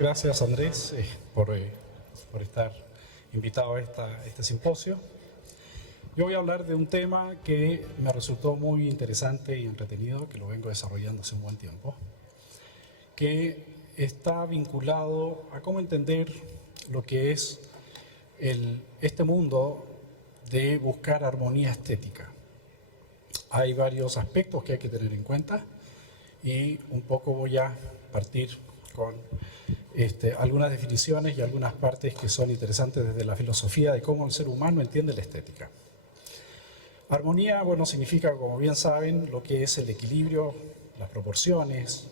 Gracias Andrés por estar invitado a este simposio. Yo voy a hablar de un tema que me resultó muy interesante y entretenido, que lo vengo desarrollando hace un buen tiempo, que está vinculado a cómo entender lo que es este mundo de buscar armonía estética. Hay varios aspectos que hay que tener en cuenta y un poco voy a partir con algunas definiciones y algunas partes que son interesantes desde la filosofía de cómo el ser humano entiende la estética. Armonía, bueno, significa, como bien saben, lo que es el equilibrio, las proporciones,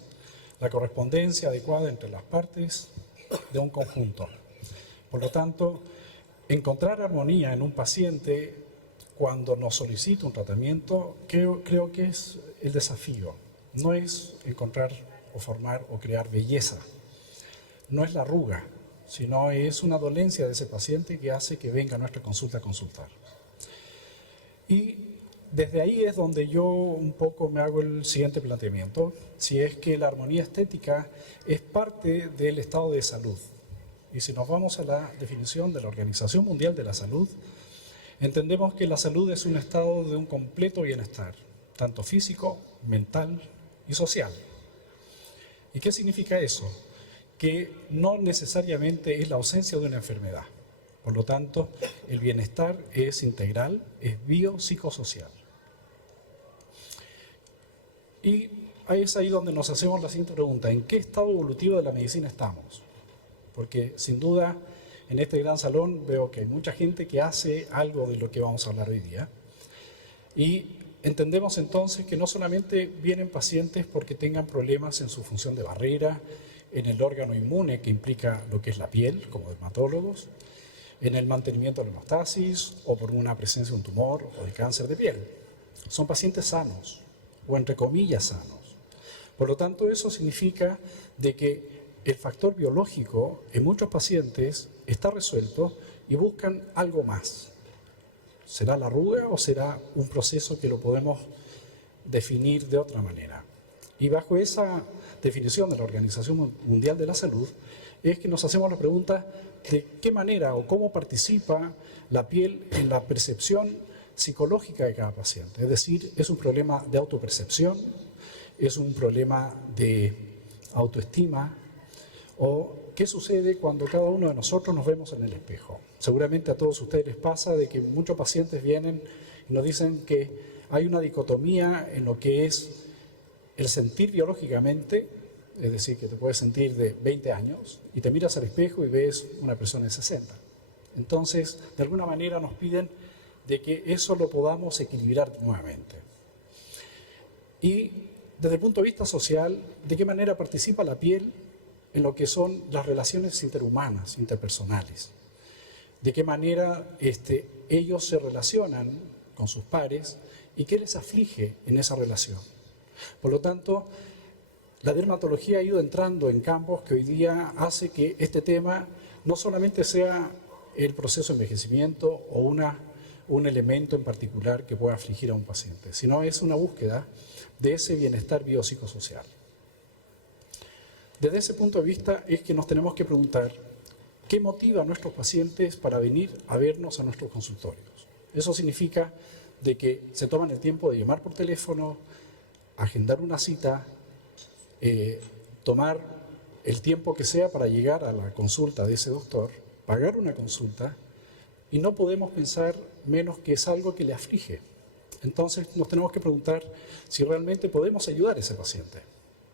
la correspondencia adecuada entre las partes de un conjunto. Por lo tanto, encontrar armonía en un paciente cuando nos solicita un tratamiento, creo que es el desafío. No es encontrar o formar o crear belleza. No es la arruga, sino es una dolencia de ese paciente que hace que venga a nuestra consulta a consultar. Y desde ahí es donde yo un poco me hago el siguiente planteamiento, si es que la armonía estética es parte del estado de salud. Y si nos vamos a la definición de la Organización Mundial de la Salud, entendemos que la salud es un estado de un completo bienestar, tanto físico, mental y social. ¿Y qué significa eso? Que no necesariamente es la ausencia de una enfermedad. Por lo tanto, el bienestar es integral, es biopsicosocial. Y es ahí donde nos hacemos la siguiente pregunta: ¿en qué estado evolutivo de la medicina estamos? Porque sin duda, en este gran salón veo que hay mucha gente que hace algo de lo que vamos a hablar hoy día. Y entendemos entonces que no solamente vienen pacientes porque tengan problemas en su función de barrera, en el órgano inmune que implica lo que es la piel, como dermatólogos, en el mantenimiento de la hemostasis o por una presencia de un tumor o de cáncer de piel. Son pacientes sanos, o entre comillas sanos. Por lo tanto, eso significa de que el factor biológico en muchos pacientes está resuelto y buscan algo más. ¿Será la arruga o será un proceso que lo podemos definir de otra manera? Y bajo esa definición de la Organización Mundial de la Salud es que nos hacemos la pregunta de qué manera o cómo participa la piel en la percepción psicológica de cada paciente. Es decir, es un problema de autopercepción, es un problema de autoestima, o qué sucede cuando cada uno de nosotros nos vemos en el espejo. Seguramente a todos ustedes les pasa de que muchos pacientes vienen y nos dicen que hay una dicotomía en lo que es el sentir biológicamente, es decir, que te puedes sentir de 20 años y te miras al espejo y ves una persona de 60. Entonces, de alguna manera nos piden de que eso lo podamos equilibrar nuevamente. Y desde el punto de vista social, ¿de qué manera participa la piel en lo que son las relaciones interhumanas, interpersonales? ¿De qué manera ellos se relacionan con sus pares y qué les aflige en esa relación? Por lo tanto, la dermatología ha ido entrando en campos que hoy día hace que este tema no solamente sea el proceso de envejecimiento o un elemento en particular que pueda afligir a un paciente, sino es una búsqueda de ese bienestar biopsicosocial. Desde ese punto de vista es que nos tenemos que preguntar qué motiva a nuestros pacientes para venir a vernos a nuestros consultorios. Eso significa de que se toman el tiempo de llamar por teléfono, agendar una cita, tomar el tiempo que sea para llegar a la consulta de ese doctor, pagar una consulta, y no podemos pensar menos que es algo que le aflige. Entonces nos tenemos que preguntar si realmente podemos ayudar a ese paciente,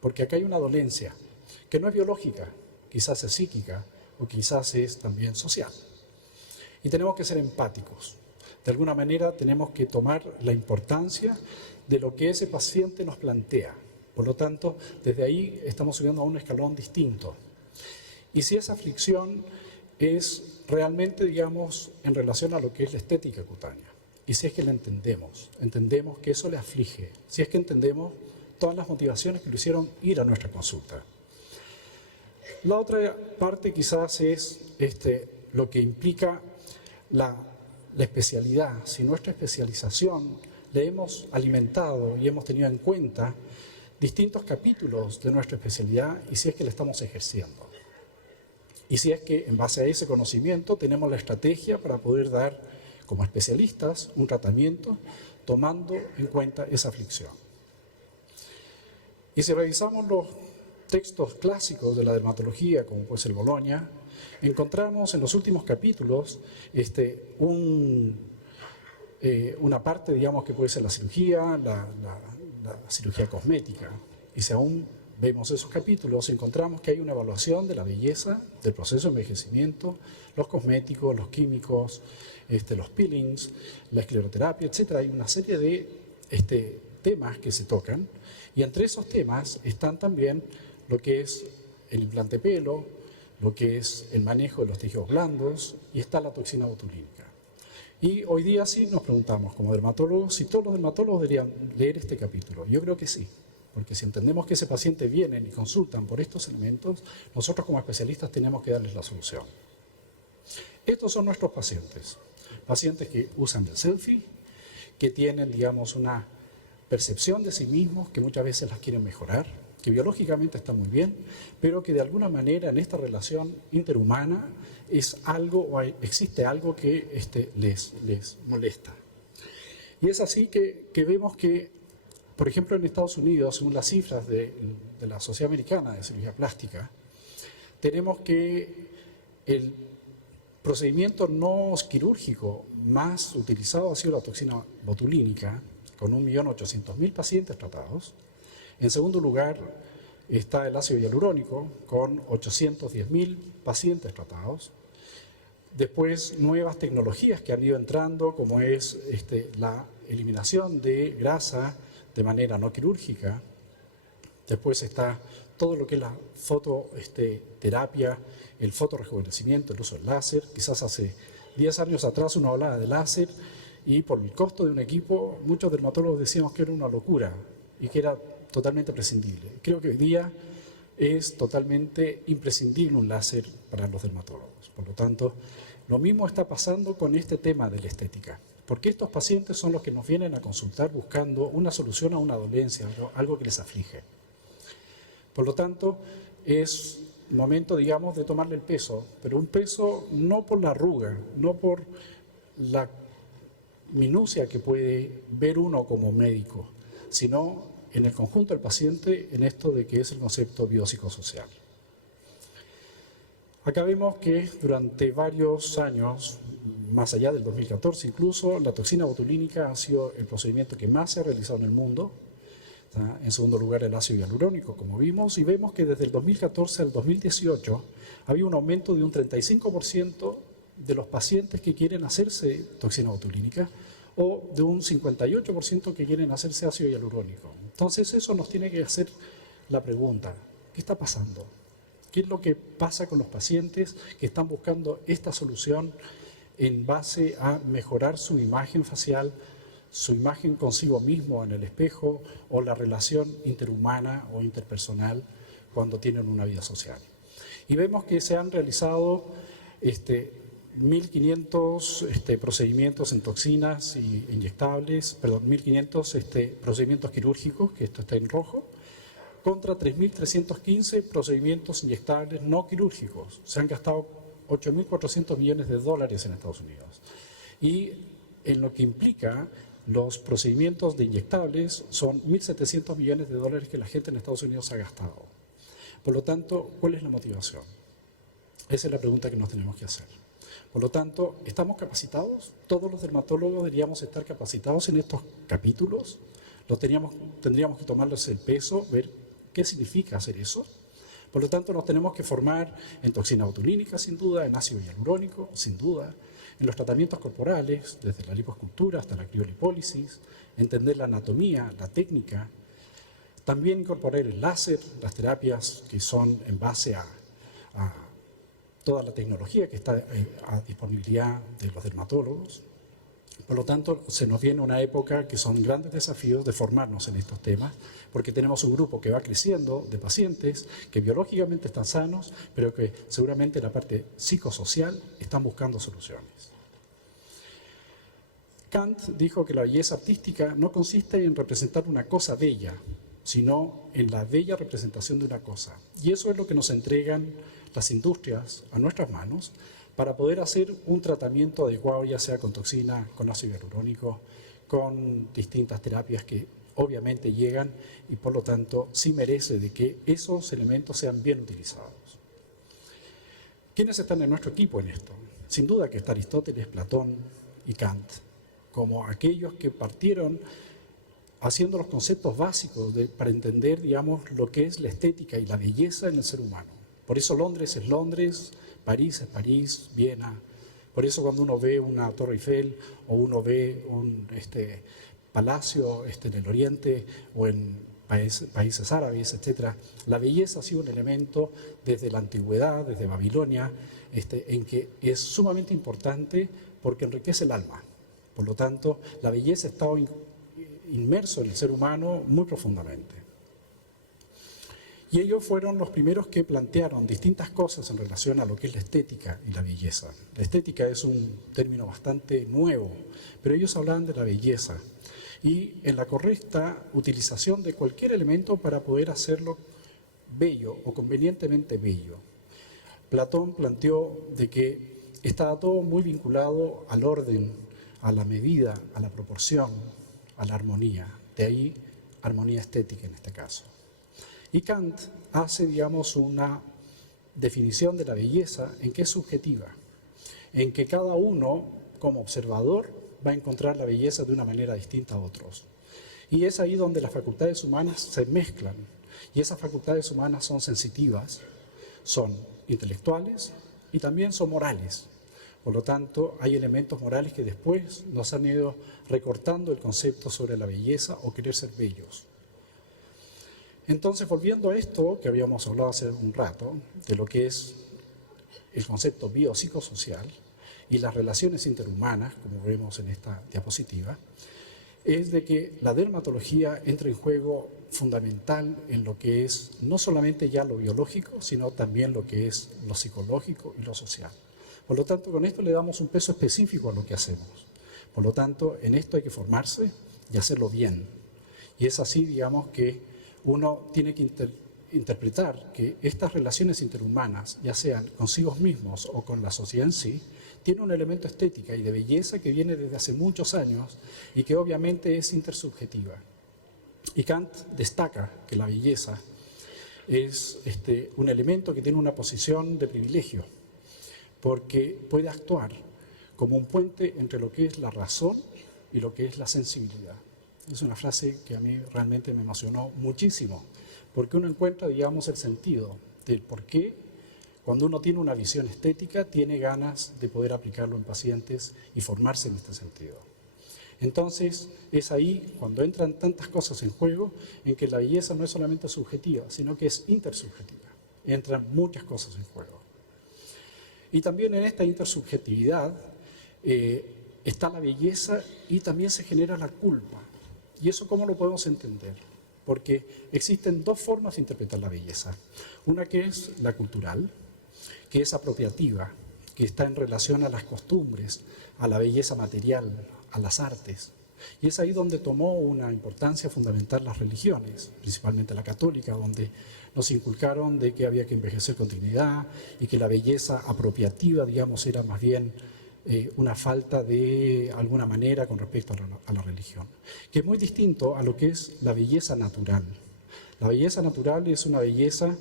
porque acá hay una dolencia que no es biológica, quizás es psíquica o quizás es también social. Y tenemos que ser empáticos. De alguna manera tenemos que tomar la importancia de lo que ese paciente nos plantea. Por lo tanto, desde ahí estamos subiendo a un escalón distinto. Y si esa aflicción es realmente, digamos, en relación a lo que es la estética cutánea, y si es que la entendemos que eso le aflige, si es que entendemos todas las motivaciones que lo hicieron ir a nuestra consulta. La otra parte quizás es lo que implica la especialidad. Si nuestra especialización le hemos alimentado y hemos tenido en cuenta distintos capítulos de nuestra especialidad y si es que la estamos ejerciendo. Y si es que en base a ese conocimiento tenemos la estrategia para poder dar como especialistas un tratamiento tomando en cuenta esa aflicción. Y si revisamos los textos clásicos de la dermatología, como pues el Bologna, encontramos en los últimos capítulos una parte, digamos, que puede ser la cirugía, la cirugía cosmética. Y si aún vemos esos capítulos, encontramos que hay una evaluación de la belleza, del proceso de envejecimiento, los cosméticos, los químicos, los peelings, la escleroterapia, etc. Hay una serie de temas que se tocan, y entre esos temas están también lo que es el implante pelo, lo que es el manejo de los tejidos blandos, y está la toxina botulínica. Y hoy día sí nos preguntamos como dermatólogos si todos los dermatólogos deberían leer este capítulo. Yo creo que sí, porque si entendemos que ese paciente vienen y consultan por estos elementos, nosotros como especialistas tenemos que darles la solución. Estos son nuestros pacientes. Pacientes que usan el selfie, que tienen, digamos, una percepción de sí mismos, que muchas veces las quieren mejorar, que biológicamente está muy bien, pero que de alguna manera en esta relación interhumana es algo o existe algo que les molesta. Y es así que vemos que, por ejemplo, en Estados Unidos, según las cifras de la Sociedad Americana de Cirugía Plástica, tenemos que el procedimiento no quirúrgico más utilizado ha sido la toxina botulínica, con 1.800.000 pacientes tratados. En segundo lugar está el ácido hialurónico, con 810.000 pacientes tratados. Después, nuevas tecnologías que han ido entrando, como es la eliminación de grasa de manera no quirúrgica. Después está todo lo que es la fototerapia, el fotorrejuvenecimiento, el uso del láser. Quizás hace 10 años atrás uno hablaba de láser y por el costo de un equipo, muchos dermatólogos decíamos que era una locura y que era totalmente prescindible. Creo que hoy día es totalmente imprescindible un láser para los dermatólogos. Por lo tanto, lo mismo está pasando con este tema de la estética, porque estos pacientes son los que nos vienen a consultar buscando una solución a una dolencia, algo que les aflige. Por lo tanto, es momento, digamos, de tomarle el peso, pero un peso no por la arruga, no por la minucia que puede ver uno como médico, sino en el conjunto del paciente, en esto de que es el concepto biopsicosocial. Acá vemos que durante varios años, más allá del 2014 incluso, la toxina botulínica ha sido el procedimiento que más se ha realizado en el mundo. En segundo lugar, el ácido hialurónico, como vimos, y vemos que desde el 2014 al 2018 había un aumento de un 35% de los pacientes que quieren hacerse toxina botulínica o de un 58% que quieren hacerse ácido hialurónico. Entonces eso nos tiene que hacer la pregunta, ¿qué está pasando? ¿Qué es lo que pasa con los pacientes que están buscando esta solución en base a mejorar su imagen facial, su imagen consigo mismo en el espejo o la relación interhumana o interpersonal cuando tienen una vida social? Y vemos que se han realizado 1.500 procedimientos en toxinas y inyectables, 1.500 procedimientos quirúrgicos, que esto está en rojo, contra 3.315 procedimientos inyectables no quirúrgicos. Se han gastado 8.400 millones de dólares en Estados Unidos. Y en lo que implica los procedimientos de inyectables son 1.700 millones de dólares que la gente en Estados Unidos ha gastado. Por lo tanto, ¿cuál es la motivación? Esa es la pregunta que nos tenemos que hacer. Por lo tanto, ¿estamos capacitados? Todos los dermatólogos deberíamos estar capacitados en estos capítulos. Tendríamos que tomarles el peso, ver qué significa hacer eso. Por lo tanto, nos tenemos que formar en toxina botulínica, sin duda, en ácido hialurónico, sin duda, en los tratamientos corporales, desde la lipoescultura hasta la criolipólisis, entender la anatomía, la técnica, también incorporar el láser, las terapias que son en base a toda la tecnología que está a disponibilidad de los dermatólogos. Por lo tanto, se nos viene una época que son grandes desafíos de formarnos en estos temas, porque tenemos un grupo que va creciendo de pacientes que biológicamente están sanos, pero que seguramente en la parte psicosocial están buscando soluciones. Kant dijo que la belleza artística no consiste en representar una cosa bella, sino en la bella representación de una cosa. Y eso es lo que nos entregan las industrias a nuestras manos para poder hacer un tratamiento adecuado, ya sea con toxina, con ácido hialurónico, con distintas terapias que obviamente llegan y por lo tanto sí merece de que esos elementos sean bien utilizados. ¿Quiénes están en nuestro equipo en esto? Sin duda que está Aristóteles, Platón y Kant, como aquellos que partieron haciendo los conceptos básicos para entender, digamos, lo que es la estética y la belleza en el ser humano. Por eso Londres es Londres, París es París, Viena. Por eso cuando uno ve una Torre Eiffel o uno ve un palacio en el Oriente o en países árabes, etc., la belleza ha sido un elemento desde la antigüedad, desde Babilonia, en que es sumamente importante porque enriquece el alma. Por lo tanto, la belleza ha estado inmerso en el ser humano muy profundamente. Y ellos fueron los primeros que plantearon distintas cosas en relación a lo que es la estética y la belleza. La estética es un término bastante nuevo, pero ellos hablaban de la belleza y en la correcta utilización de cualquier elemento para poder hacerlo bello o convenientemente bello. Platón planteó de que estaba todo muy vinculado al orden, a la medida, a la proporción, a la armonía. De ahí, armonía estética en este caso. Y Kant hace, digamos, una definición de la belleza en que es subjetiva, en que cada uno, como observador, va a encontrar la belleza de una manera distinta a otros. Y es ahí donde las facultades humanas se mezclan. Y esas facultades humanas son sensitivas, son intelectuales y también son morales. Por lo tanto, hay elementos morales que después nos han ido recortando el concepto sobre la belleza o querer ser bellos. Entonces, volviendo a esto que habíamos hablado hace un rato, de lo que es el concepto biopsicosocial y las relaciones interhumanas, como vemos en esta diapositiva, es de que la dermatología entra en juego fundamental en lo que es no solamente ya lo biológico, sino también lo que es lo psicológico y lo social. Por lo tanto, con esto le damos un peso específico a lo que hacemos. Por lo tanto, en esto hay que formarse y hacerlo bien. Y es así, digamos, que uno tiene que interpretar que estas relaciones interhumanas, ya sean consigo mismos o con la sociedad en sí, tienen un elemento estética y de belleza que viene desde hace muchos años y que obviamente es intersubjetiva. Y Kant destaca que la belleza es un elemento que tiene una posición de privilegio, porque puede actuar como un puente entre lo que es la razón y lo que es la sensibilidad. Es una frase que a mí realmente me emocionó muchísimo, porque uno encuentra, digamos, el sentido del por qué, cuando uno tiene una visión estética, tiene ganas de poder aplicarlo en pacientes y formarse en este sentido. Entonces, es ahí cuando entran tantas cosas en juego, en que la belleza no es solamente subjetiva, sino que es intersubjetiva. Entran muchas cosas en juego. Y también en esta intersubjetividad está la belleza y también se genera la culpa. ¿Y eso cómo lo podemos entender? Porque existen dos formas de interpretar la belleza. Una que es la cultural, que es apropiativa, que está en relación a las costumbres, a la belleza material, a las artes. Y es ahí donde tomó una importancia fundamental las religiones, principalmente la católica, donde nos inculcaron de que había que envejecer con dignidad y que la belleza apropiativa, digamos, era más bien una falta de alguna manera con respecto a la religión, que es muy distinto a lo que es la belleza natural. La belleza natural es una belleza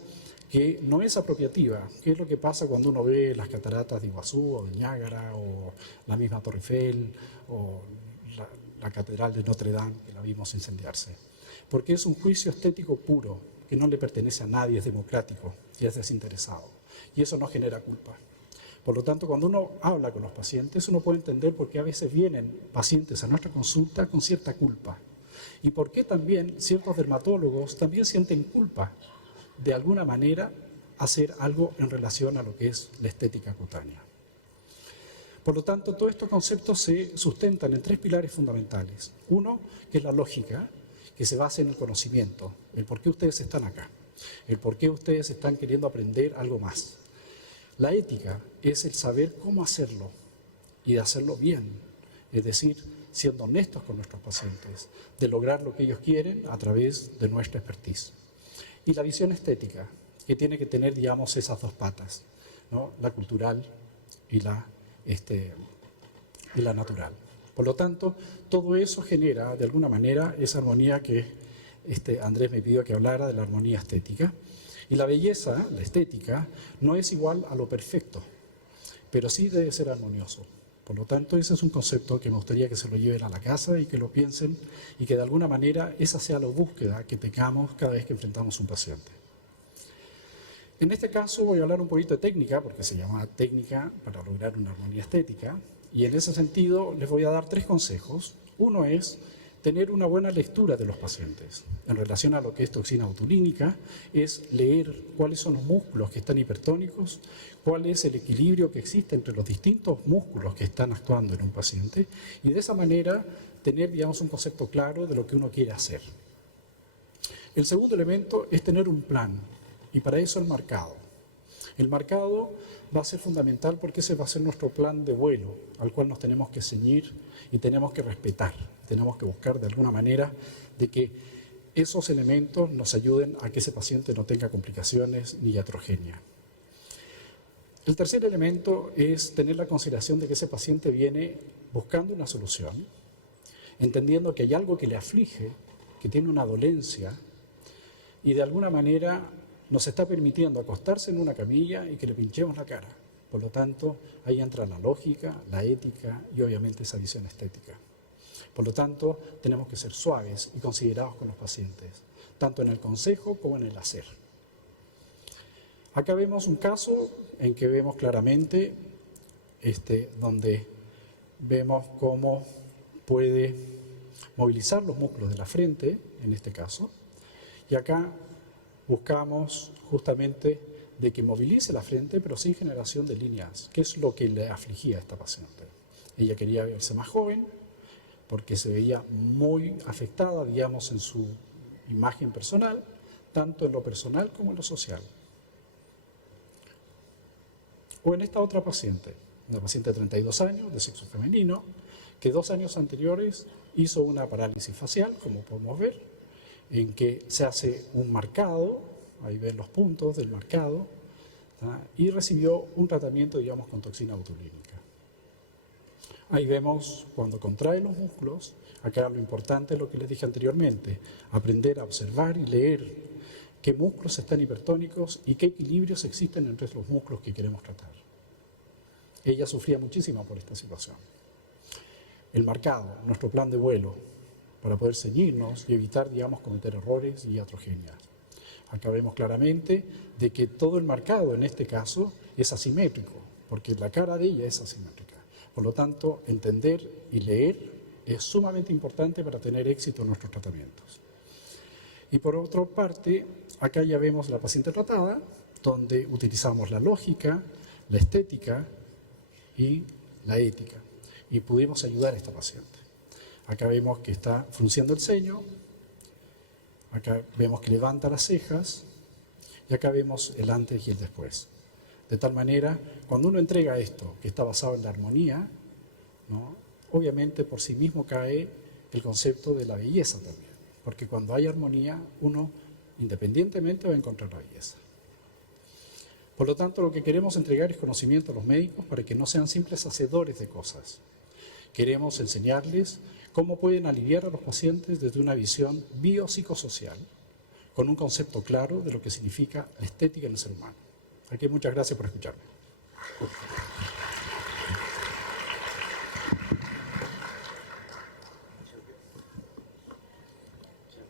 que no es apropiativa, que es lo que pasa cuando uno ve las cataratas de Iguazú o de Niágara o la misma Torre Eiffel o la Catedral de Notre Dame, que la vimos incendiarse. Porque es un juicio estético puro, que no le pertenece a nadie, es democrático y es desinteresado. Y eso no genera culpa. Por lo tanto, cuando uno habla con los pacientes, uno puede entender por qué a veces vienen pacientes a nuestra consulta con cierta culpa. Y por qué también ciertos dermatólogos también sienten culpa de alguna manera hacer algo en relación a lo que es la estética cutánea. Por lo tanto, todos estos conceptos se sustentan en tres pilares fundamentales. Uno, que es la lógica, que se basa en el conocimiento, el por qué ustedes están acá, el por qué ustedes están queriendo aprender algo más. La ética es el saber cómo hacerlo y de hacerlo bien, es decir, siendo honestos con nuestros pacientes, de lograr lo que ellos quieren a través de nuestra expertise. Y la visión estética, que tiene que tener, digamos, esas dos patas, ¿no? La cultural y la natural. Por lo tanto, todo eso genera, de alguna manera, esa armonía que Andrés me pidió que hablara, de la armonía estética. Y la belleza, la estética, no es igual a lo perfecto, pero sí debe ser armonioso. Por lo tanto, ese es un concepto que me gustaría que se lo lleven a la casa y que lo piensen y que de alguna manera esa sea la búsqueda que tengamos cada vez que enfrentamos un paciente. En este caso voy a hablar un poquito de técnica, porque se llama técnica para lograr una armonía estética, y en ese sentido les voy a dar 3 consejos. Uno es tener una buena lectura de los pacientes. En relación a lo que es toxina botulínica, es leer cuáles son los músculos que están hipertónicos, cuál es el equilibrio que existe entre los distintos músculos que están actuando en un paciente, y de esa manera tener, digamos, un concepto claro de lo que uno quiere hacer. El segundo elemento es tener un plan, y para eso el marcado. El marcado va a ser fundamental porque ese va a ser nuestro plan de vuelo, al cual nos tenemos que ceñir y tenemos que respetar. Tenemos que buscar de alguna manera de que esos elementos nos ayuden a que ese paciente no tenga complicaciones ni iatrogenia. El tercer elemento es tener la consideración de que ese paciente viene buscando una solución, entendiendo que hay algo que le aflige, que tiene una dolencia, y de alguna manera nos está permitiendo acostarse en una camilla y que le pinchemos la cara. Por lo tanto, ahí entra la lógica, la ética y obviamente esa visión estética. Por lo tanto, tenemos que ser suaves y considerados con los pacientes, tanto en el consejo como en el hacer. Acá vemos un caso en que vemos claramente donde vemos cómo puede movilizar los músculos de la frente, en este caso, y acá buscamos justamente de que movilice la frente, pero sin generación de líneas, que es lo que le afligía a esta paciente. Ella quería verse más joven, porque se veía muy afectada, digamos, en su imagen personal, tanto en lo personal como en lo social. O en esta otra paciente, una paciente de 32 años, de sexo femenino, que 2 años anteriores hizo una parálisis facial, como podemos ver, en que se hace un marcado, ahí ven los puntos del marcado, y recibió un tratamiento, digamos, con toxina botulínica. Ahí vemos cuando contrae los músculos, acá lo importante es lo que les dije anteriormente, aprender a observar y leer qué músculos están hipertónicos y qué equilibrios existen entre los músculos que queremos tratar. Ella sufría muchísimo por esta situación. El marcado, nuestro plan de vuelo, para poder ceñirnos y evitar, digamos, cometer errores y iatrogenias. Acá vemos claramente de que todo el marcado en este caso es asimétrico, porque la cara de ella es asimétrica. Por lo tanto, entender y leer es sumamente importante para tener éxito en nuestros tratamientos. Y por otra parte, acá ya vemos la paciente tratada, donde utilizamos la lógica, la estética y la ética. Y pudimos ayudar a esta paciente. Acá vemos que está frunciendo el ceño, acá vemos que levanta las cejas y acá vemos el antes y el después. De tal manera, cuando uno entrega esto, que está basado en la armonía, ¿no? Obviamente por sí mismo cae el concepto de la belleza también, porque cuando hay armonía, uno independientemente va a encontrar la belleza. Por lo tanto, lo que queremos entregar es conocimiento a los médicos para que no sean simples hacedores de cosas. Queremos enseñarles cómo pueden aliviar a los pacientes desde una visión biopsicosocial, con un concepto claro de lo que significa la estética en el ser humano. Aquí muchas gracias por escucharme.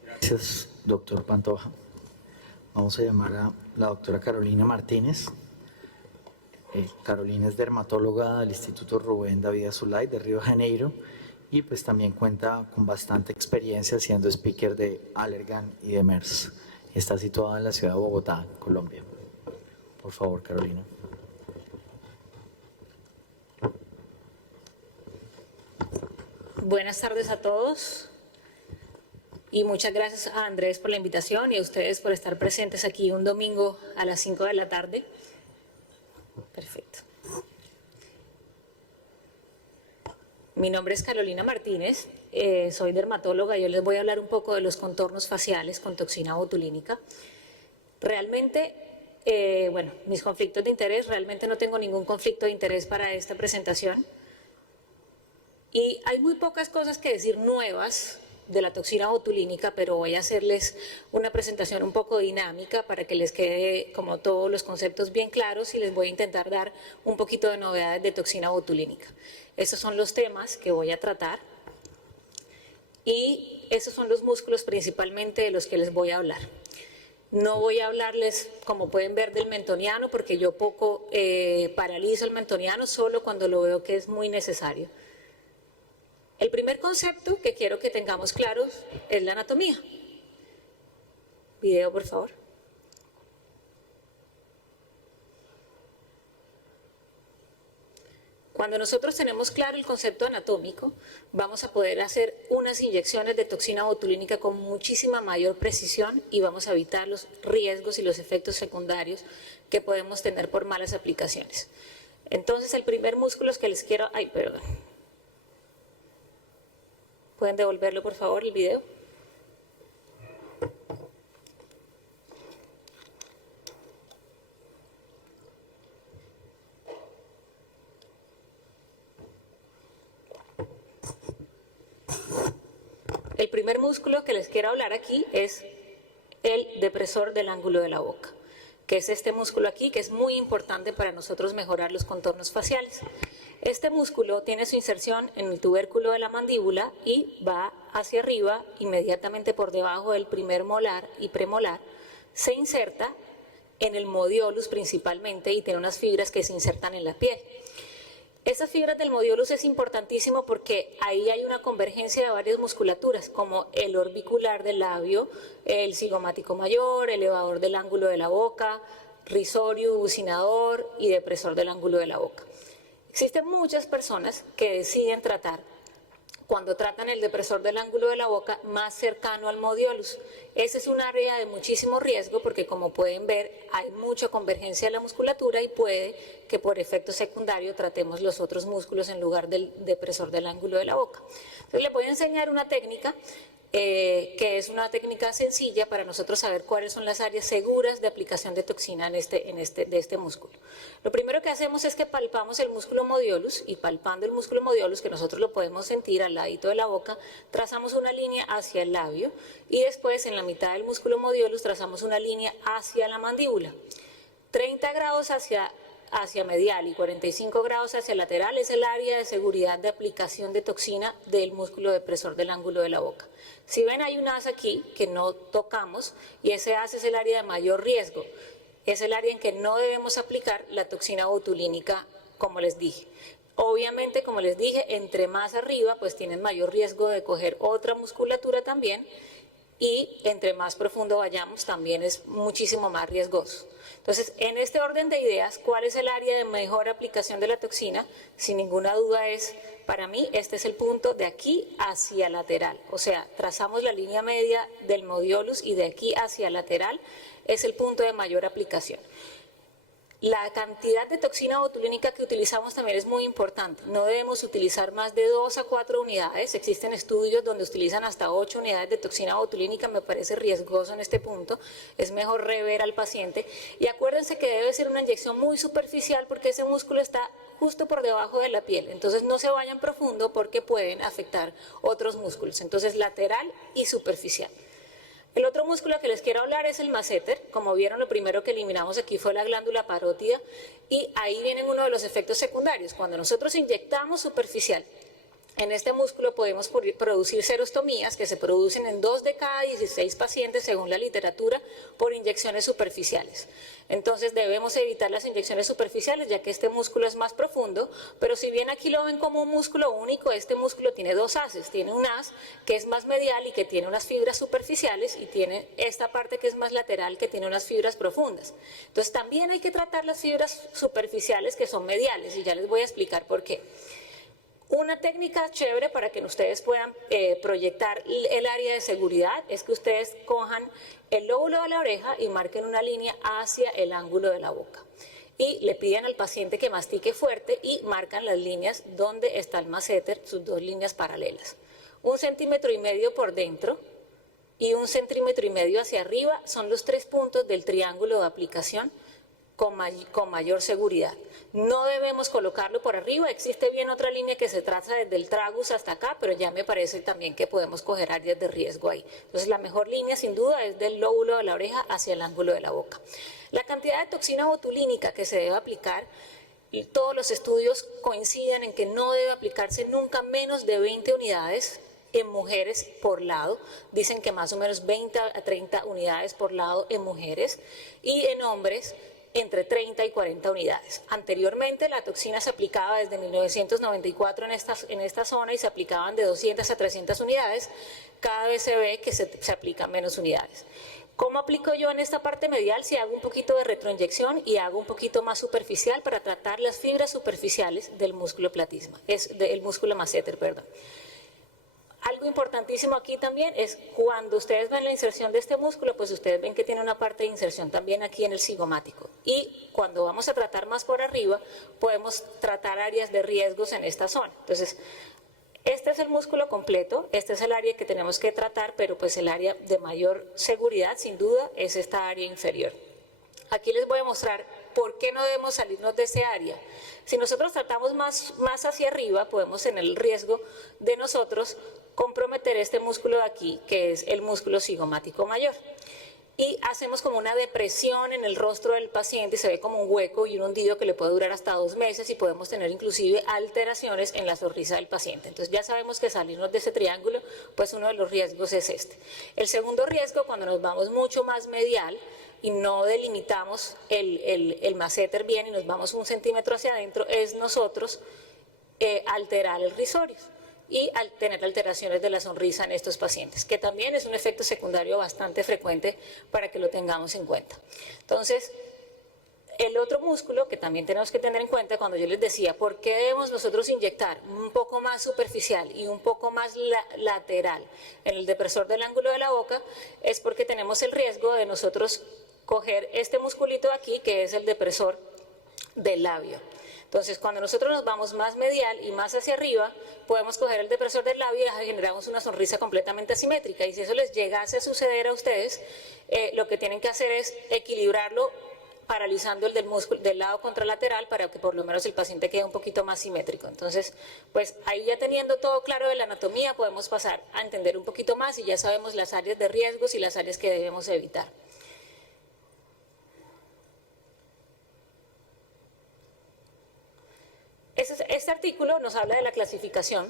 Gracias, doctor Pantoja. Vamos a llamar a la doctora Carolina Martínez. Carolina es dermatóloga del Instituto Rubén David Azulay de Río de Janeiro y pues también cuenta con bastante experiencia siendo speaker de Allergan y de MERS. Está situada en la ciudad de Bogotá, Colombia. Por favor, Carolina. Buenas tardes a todos y muchas gracias a Andrés por la invitación y a ustedes por estar presentes aquí un domingo a las 5 de la tarde. Perfecto. Mi nombre es Carolina Martínez, soy dermatóloga. Yo les voy a hablar un poco de los contornos faciales con toxina botulínica. Realmente, bueno, mis conflictos de interés, realmente no tengo ningún conflicto de interés para esta presentación. Y hay muy pocas cosas que decir nuevas de la toxina botulínica, pero voy a hacerles una presentación un poco dinámica para que les quede como todos los conceptos bien claros y les voy a intentar dar un poquito de novedades de toxina botulínica. Estos son los temas que voy a tratar y esos son los músculos principalmente de los que les voy a hablar. No voy a hablarles, como pueden ver, del mentoniano porque yo poco paralizo el mentoniano, solo cuando lo veo que es muy necesario. El primer concepto que quiero que tengamos claros es la anatomía. Video, por favor. Cuando nosotros tenemos claro el concepto anatómico, vamos a poder hacer unas inyecciones de toxina botulínica con muchísima mayor precisión y vamos a evitar los riesgos y los efectos secundarios que podemos tener por malas aplicaciones. Entonces, el primer músculo es que les quiero... Ay, perdón. ¿Pueden devolverlo, por favor, el video? El primer músculo que les quiero hablar aquí es el depresor del ángulo de la boca, que es este músculo aquí, que es muy importante para nosotros mejorar los contornos faciales. Este músculo tiene su inserción en el tubérculo de la mandíbula y va hacia arriba, inmediatamente por debajo del primer molar y premolar, se inserta en el modiolus principalmente y tiene unas fibras que se insertan en la piel. Esas fibras del modiolus es importantísimo porque ahí hay una convergencia de varias musculaturas, como el orbicular del labio, el cigomático mayor, elevador del ángulo de la boca, risorio, bucinador y depresor del ángulo de la boca. Existen muchas personas que deciden tratar, cuando tratan el depresor del ángulo de la boca, más cercano al modiolus. Ese es un área de muchísimo riesgo porque, como pueden ver, hay mucha convergencia de la musculatura y puede que por efecto secundario tratemos los otros músculos en lugar del depresor del ángulo de la boca. Entonces, les voy a enseñar una técnica que es una técnica sencilla para nosotros saber cuáles son las áreas seguras de aplicación de toxina de este músculo. Lo primero que hacemos es que palpamos el músculo modiolus y palpando el músculo modiolus, que nosotros lo podemos sentir al ladito de la boca, trazamos una línea hacia el labio y después en la mitad del músculo modiolus trazamos una línea hacia la mandíbula. 30 grados hacia medial y 45 grados hacia lateral es el área de seguridad de aplicación de toxina del músculo depresor del ángulo de la boca. Si ven, hay un as aquí que no tocamos y ese as es el área de mayor riesgo. Es el área en que no debemos aplicar la toxina botulínica, como les dije. Obviamente, como les dije, entre más arriba, pues tienen mayor riesgo de coger otra musculatura también y entre más profundo vayamos también es muchísimo más riesgoso. Entonces, en este orden de ideas, ¿cuál es el área de mejor aplicación de la toxina? Sin ninguna duda es, para mí, este es el punto de aquí hacia lateral. O sea, trazamos la línea media del modiolus y de aquí hacia lateral es el punto de mayor aplicación. La cantidad de toxina botulínica que utilizamos también es muy importante. No debemos utilizar más de 2 a 4 unidades. Existen estudios donde utilizan hasta 8 unidades de toxina botulínica. Me parece riesgoso en este punto. Es mejor rever al paciente. Y acuérdense que debe ser una inyección muy superficial porque ese músculo está justo por debajo de la piel. Entonces no se vayan profundo porque pueden afectar otros músculos. Entonces lateral y superficial. El otro músculo que les quiero hablar es el masseter. Como vieron, lo primero que eliminamos aquí fue la glándula parótida y ahí vienen uno de los efectos secundarios. Cuando nosotros inyectamos superficial en este músculo podemos producir serostomías que se producen en 2 de cada 16 pacientes según la literatura por inyecciones superficiales. Entonces debemos evitar las inyecciones superficiales ya que este músculo es más profundo, pero si bien aquí lo ven como un músculo único, este músculo tiene 2 haces. Tiene un haz que es más medial y que tiene unas fibras superficiales y tiene esta parte que es más lateral que tiene unas fibras profundas. Entonces también hay que tratar las fibras superficiales que son mediales y ya les voy a explicar por qué. Una técnica chévere para que ustedes puedan proyectar el área de seguridad es que ustedes cojan el lóbulo de la oreja y marquen una línea hacia el ángulo de la boca. y le piden al paciente que mastique fuerte y marcan las líneas donde está el masseter, sus 2 líneas paralelas. 1,5 centímetros por dentro y 1,5 centímetros hacia arriba son los 3 puntos del triángulo de aplicación con mayor seguridad. No debemos colocarlo por arriba, existe bien otra línea que se traza desde el tragus hasta acá, pero ya me parece también que podemos coger áreas de riesgo ahí. Entonces la mejor línea sin duda es del lóbulo de la oreja hacia el ángulo de la boca. La cantidad de toxina botulínica que se debe aplicar, todos los estudios coinciden en que no debe aplicarse nunca menos de 20 unidades en mujeres por lado, dicen que más o menos 20 a 30 unidades por lado en mujeres, y en hombres entre 30 y 40 unidades. Anteriormente la toxina se aplicaba desde 1994 en esta zona y se aplicaban de 200 a 300 unidades, cada vez se ve que se aplican menos unidades. ¿Cómo aplico yo en esta parte medial? Si hago un poquito de retroinyección y hago un poquito más superficial para tratar las fibras superficiales del músculo platisma, del músculo masseter, perdón. Algo importantísimo aquí también es cuando ustedes ven la inserción de este músculo, pues ustedes ven que tiene una parte de inserción también aquí en el cigomático. Y cuando vamos a tratar más por arriba, podemos tratar áreas de riesgos en esta zona. Entonces, este es el músculo completo, este es el área que tenemos que tratar, pero pues el área de mayor seguridad, sin duda, es esta área inferior. Aquí les voy a mostrar por qué no debemos salirnos de ese área. Si nosotros tratamos más hacia arriba, podemos tener el riesgo de nosotros comprometer este músculo de aquí, que es el músculo cigomático mayor. Y hacemos como una depresión en el rostro del paciente y se ve como un hueco y un hundido que le puede durar hasta 2 meses y podemos tener inclusive alteraciones en la sonrisa del paciente. Entonces ya sabemos que salirnos de ese triángulo, pues uno de los riesgos es este. El segundo riesgo, cuando nos vamos mucho más medial y no delimitamos el masseter bien y nos vamos 1 centímetro hacia adentro, es nosotros alterar el risorio y al tener alteraciones de la sonrisa en estos pacientes, que también es un efecto secundario bastante frecuente para que lo tengamos en cuenta. Entonces, el otro músculo que también tenemos que tener en cuenta, cuando yo les decía, ¿por qué debemos nosotros inyectar un poco más superficial y un poco más lateral en el depresor del ángulo de la boca? Es porque tenemos el riesgo de nosotros coger este musculito de aquí, que es el depresor del labio. Entonces, cuando nosotros nos vamos más medial y más hacia arriba, podemos coger el depresor del labio y generamos una sonrisa completamente asimétrica. Y si eso les llegase a suceder a ustedes, lo que tienen que hacer es equilibrarlo paralizando el del lado contralateral para que por lo menos el paciente quede un poquito más simétrico. Entonces, pues ahí ya teniendo todo claro de la anatomía, podemos pasar a entender un poquito más y ya sabemos las áreas de riesgos y las áreas que debemos evitar. Este artículo nos habla de la clasificación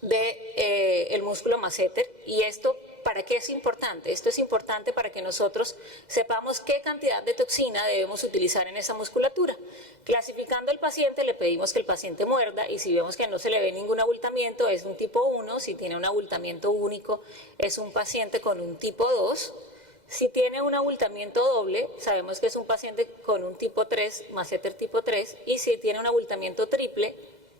del músculo masseter y esto, ¿para qué es importante? Esto es importante para que nosotros sepamos qué cantidad de toxina debemos utilizar en esa musculatura. Clasificando al paciente, le pedimos que el paciente muerda y si vemos que no se le ve ningún abultamiento, es un tipo 1, si tiene un abultamiento único, es un paciente con un tipo 2. Si tiene un abultamiento doble, sabemos que es un paciente con un tipo 3, masseter tipo 3, y si tiene un abultamiento triple,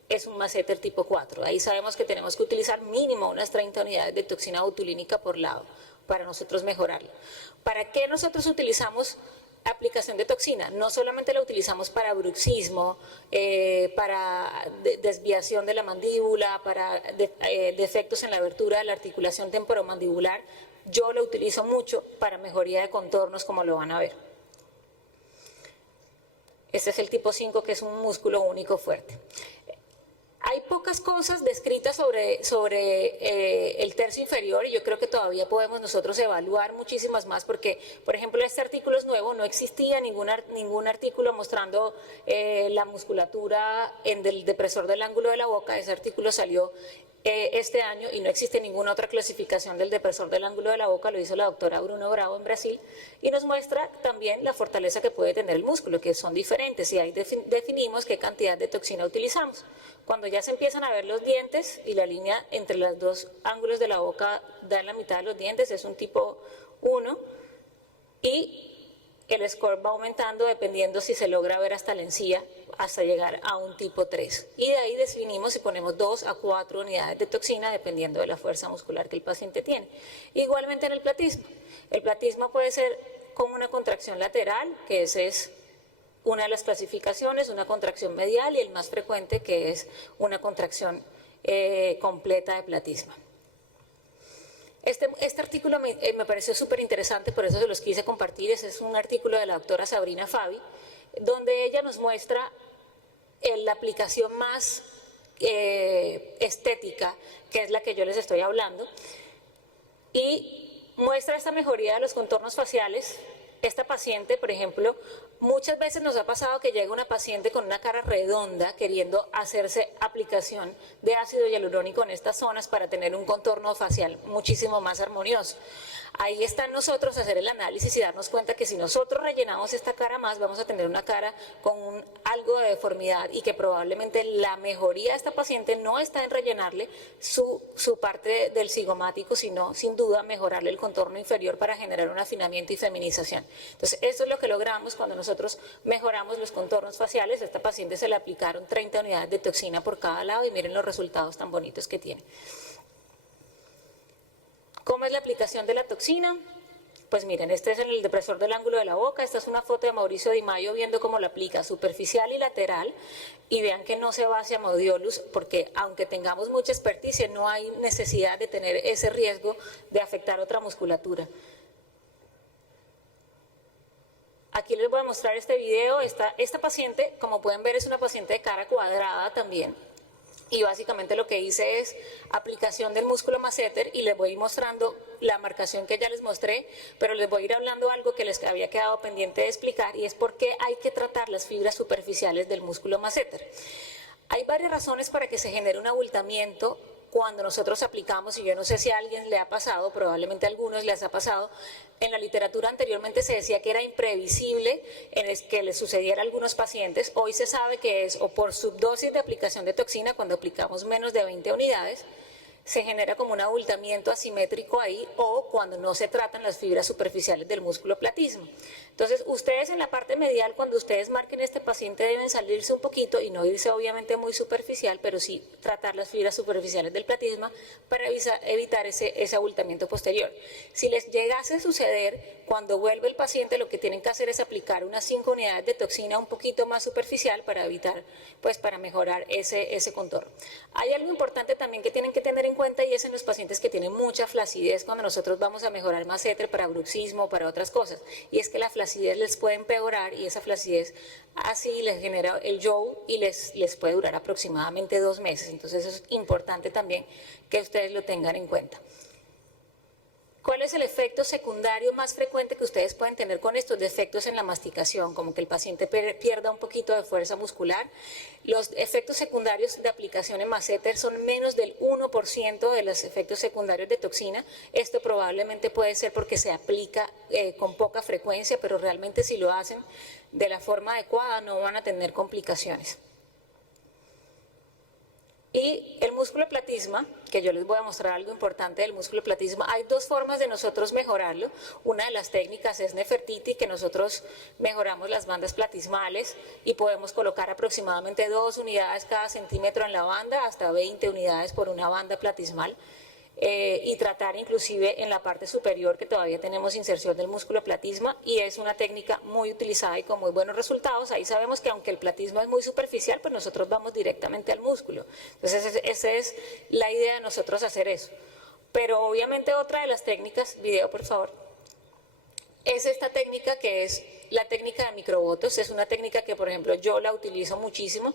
es un masseter tipo 4. Ahí sabemos que tenemos que utilizar mínimo unas 30 unidades de toxina botulínica por lado para nosotros mejorarlo. ¿Para qué nosotros utilizamos aplicación de toxina? No solamente la utilizamos para bruxismo, para desviación de la mandíbula, para defectos en la abertura de la articulación temporomandibular. Yo lo utilizo mucho para mejoría de contornos, como lo van a ver. Este es el tipo 5, que es un músculo único fuerte. Hay pocas cosas descritas sobre el tercio inferior y yo creo que todavía podemos nosotros evaluar muchísimas más porque, por ejemplo, este artículo es nuevo, no existía ningún artículo mostrando la musculatura en el depresor del ángulo de la boca. Ese artículo salió este año y no existe ninguna otra clasificación del depresor del ángulo de la boca, lo hizo la doctora Bruno Bravo en Brasil y nos muestra también la fortaleza que puede tener el músculo, que son diferentes y ahí definimos qué cantidad de toxina utilizamos. Cuando ya se empiezan a ver los dientes y la línea entre los 2 ángulos de la boca da en la mitad de los dientes, es un tipo 1 y el score va aumentando dependiendo si se logra ver hasta la encía hasta llegar a un tipo 3. Y de ahí definimos si ponemos 2 a 4 unidades de toxina dependiendo de la fuerza muscular que el paciente tiene. Igualmente en el platismo. El platismo puede ser con una contracción lateral, que ese es una de las clasificaciones, una contracción medial y el más frecuente que es una contracción completa de platisma. Este artículo me pareció súper interesante, por eso se los quise compartir. Ese es un artículo de la doctora Sabrina Fabi, donde ella nos muestra la aplicación más estética, que es la que yo les estoy hablando, y muestra esta mejoría de los contornos faciales. Esta paciente, por ejemplo, muchas veces nos ha pasado que llega una paciente con una cara redonda queriendo hacerse aplicación de ácido hialurónico en estas zonas para tener un contorno facial muchísimo más armonioso. Ahí está en nosotros hacer el análisis y darnos cuenta que si nosotros rellenamos esta cara más, vamos a tener una cara con algo de deformidad y que probablemente la mejoría de esta paciente no está en rellenarle su parte del cigomático, sino sin duda mejorarle el contorno inferior para generar un afinamiento y feminización. Entonces, esto es lo que logramos cuando nosotros mejoramos los contornos faciales. A esta paciente se le aplicaron 30 unidades de toxina por cada lado y miren los resultados tan bonitos que tiene. ¿Cómo es la aplicación de la toxina? Pues miren, este es el depresor del ángulo de la boca. Esta es una foto de Mauricio Di Maio viendo cómo lo aplica superficial y lateral. Y vean que no se va hacia modiolus, porque aunque tengamos mucha experticia, no hay necesidad de tener ese riesgo de afectar otra musculatura. Aquí les voy a mostrar este video. Esta paciente, como pueden ver, es una paciente de cara cuadrada también. Y básicamente lo que hice es aplicación del músculo masseter y les voy a ir mostrando la marcación que ya les mostré, pero les voy a ir hablando algo que les había quedado pendiente de explicar, y es por qué hay que tratar las fibras superficiales del músculo masseter. Hay varias razones para que se genere un abultamiento cuando nosotros aplicamos, y yo no sé si a alguien le ha pasado, probablemente a algunos les ha pasado. En la literatura anteriormente se decía que era imprevisible que le sucediera a algunos pacientes. Hoy se sabe que es o por subdosis de aplicación de toxina, cuando aplicamos menos de 20 unidades, se genera como un abultamiento asimétrico ahí, o cuando no se tratan las fibras superficiales del músculo platismo. Entonces, ustedes en la parte medial, cuando ustedes marquen este paciente, deben salirse un poquito y no irse obviamente muy superficial, pero sí tratar las fibras superficiales del platisma para evitar ese abultamiento posterior. Si les llegase a suceder, cuando vuelve el paciente, lo que tienen que hacer es aplicar unas 5 unidades de toxina un poquito más superficial para evitar, pues para mejorar ese contorno. Hay algo importante también que tienen que tener en cuenta, y es en los pacientes que tienen mucha flacidez, cuando nosotros vamos a mejorar masseter para bruxismo, para otras cosas, y es que la flacidez les puede empeorar, y esa flacidez así les genera el yaw y les puede durar aproximadamente 2 meses. Entonces eso es importante también que ustedes lo tengan en cuenta. ¿Cuál es el efecto secundario más frecuente que ustedes pueden tener con estos defectos en la masticación? Como que el paciente pierda un poquito de fuerza muscular. Los efectos secundarios de aplicación en masseter son menos del 1% de los efectos secundarios de toxina. Esto probablemente puede ser porque se aplica con poca frecuencia, pero realmente si lo hacen de la forma adecuada no van a tener complicaciones. Y el músculo platisma, que yo les voy a mostrar algo importante del músculo platisma. Hay 2 formas de nosotros mejorarlo. Una de las técnicas es Nefertiti, que nosotros mejoramos las bandas platismales y podemos colocar aproximadamente 2 unidades cada centímetro en la banda, hasta 20 unidades por una banda platismal. Y tratar inclusive en la parte superior, que todavía tenemos inserción del músculo platisma, y es una técnica muy utilizada y con muy buenos resultados. Ahí sabemos que aunque el platisma es muy superficial, pues nosotros vamos directamente al músculo. Entonces esa es la idea de nosotros hacer eso. Pero obviamente otra de las técnicas, video por favor, es esta técnica que es la técnica de microbotox. Es una técnica que por ejemplo yo la utilizo muchísimo.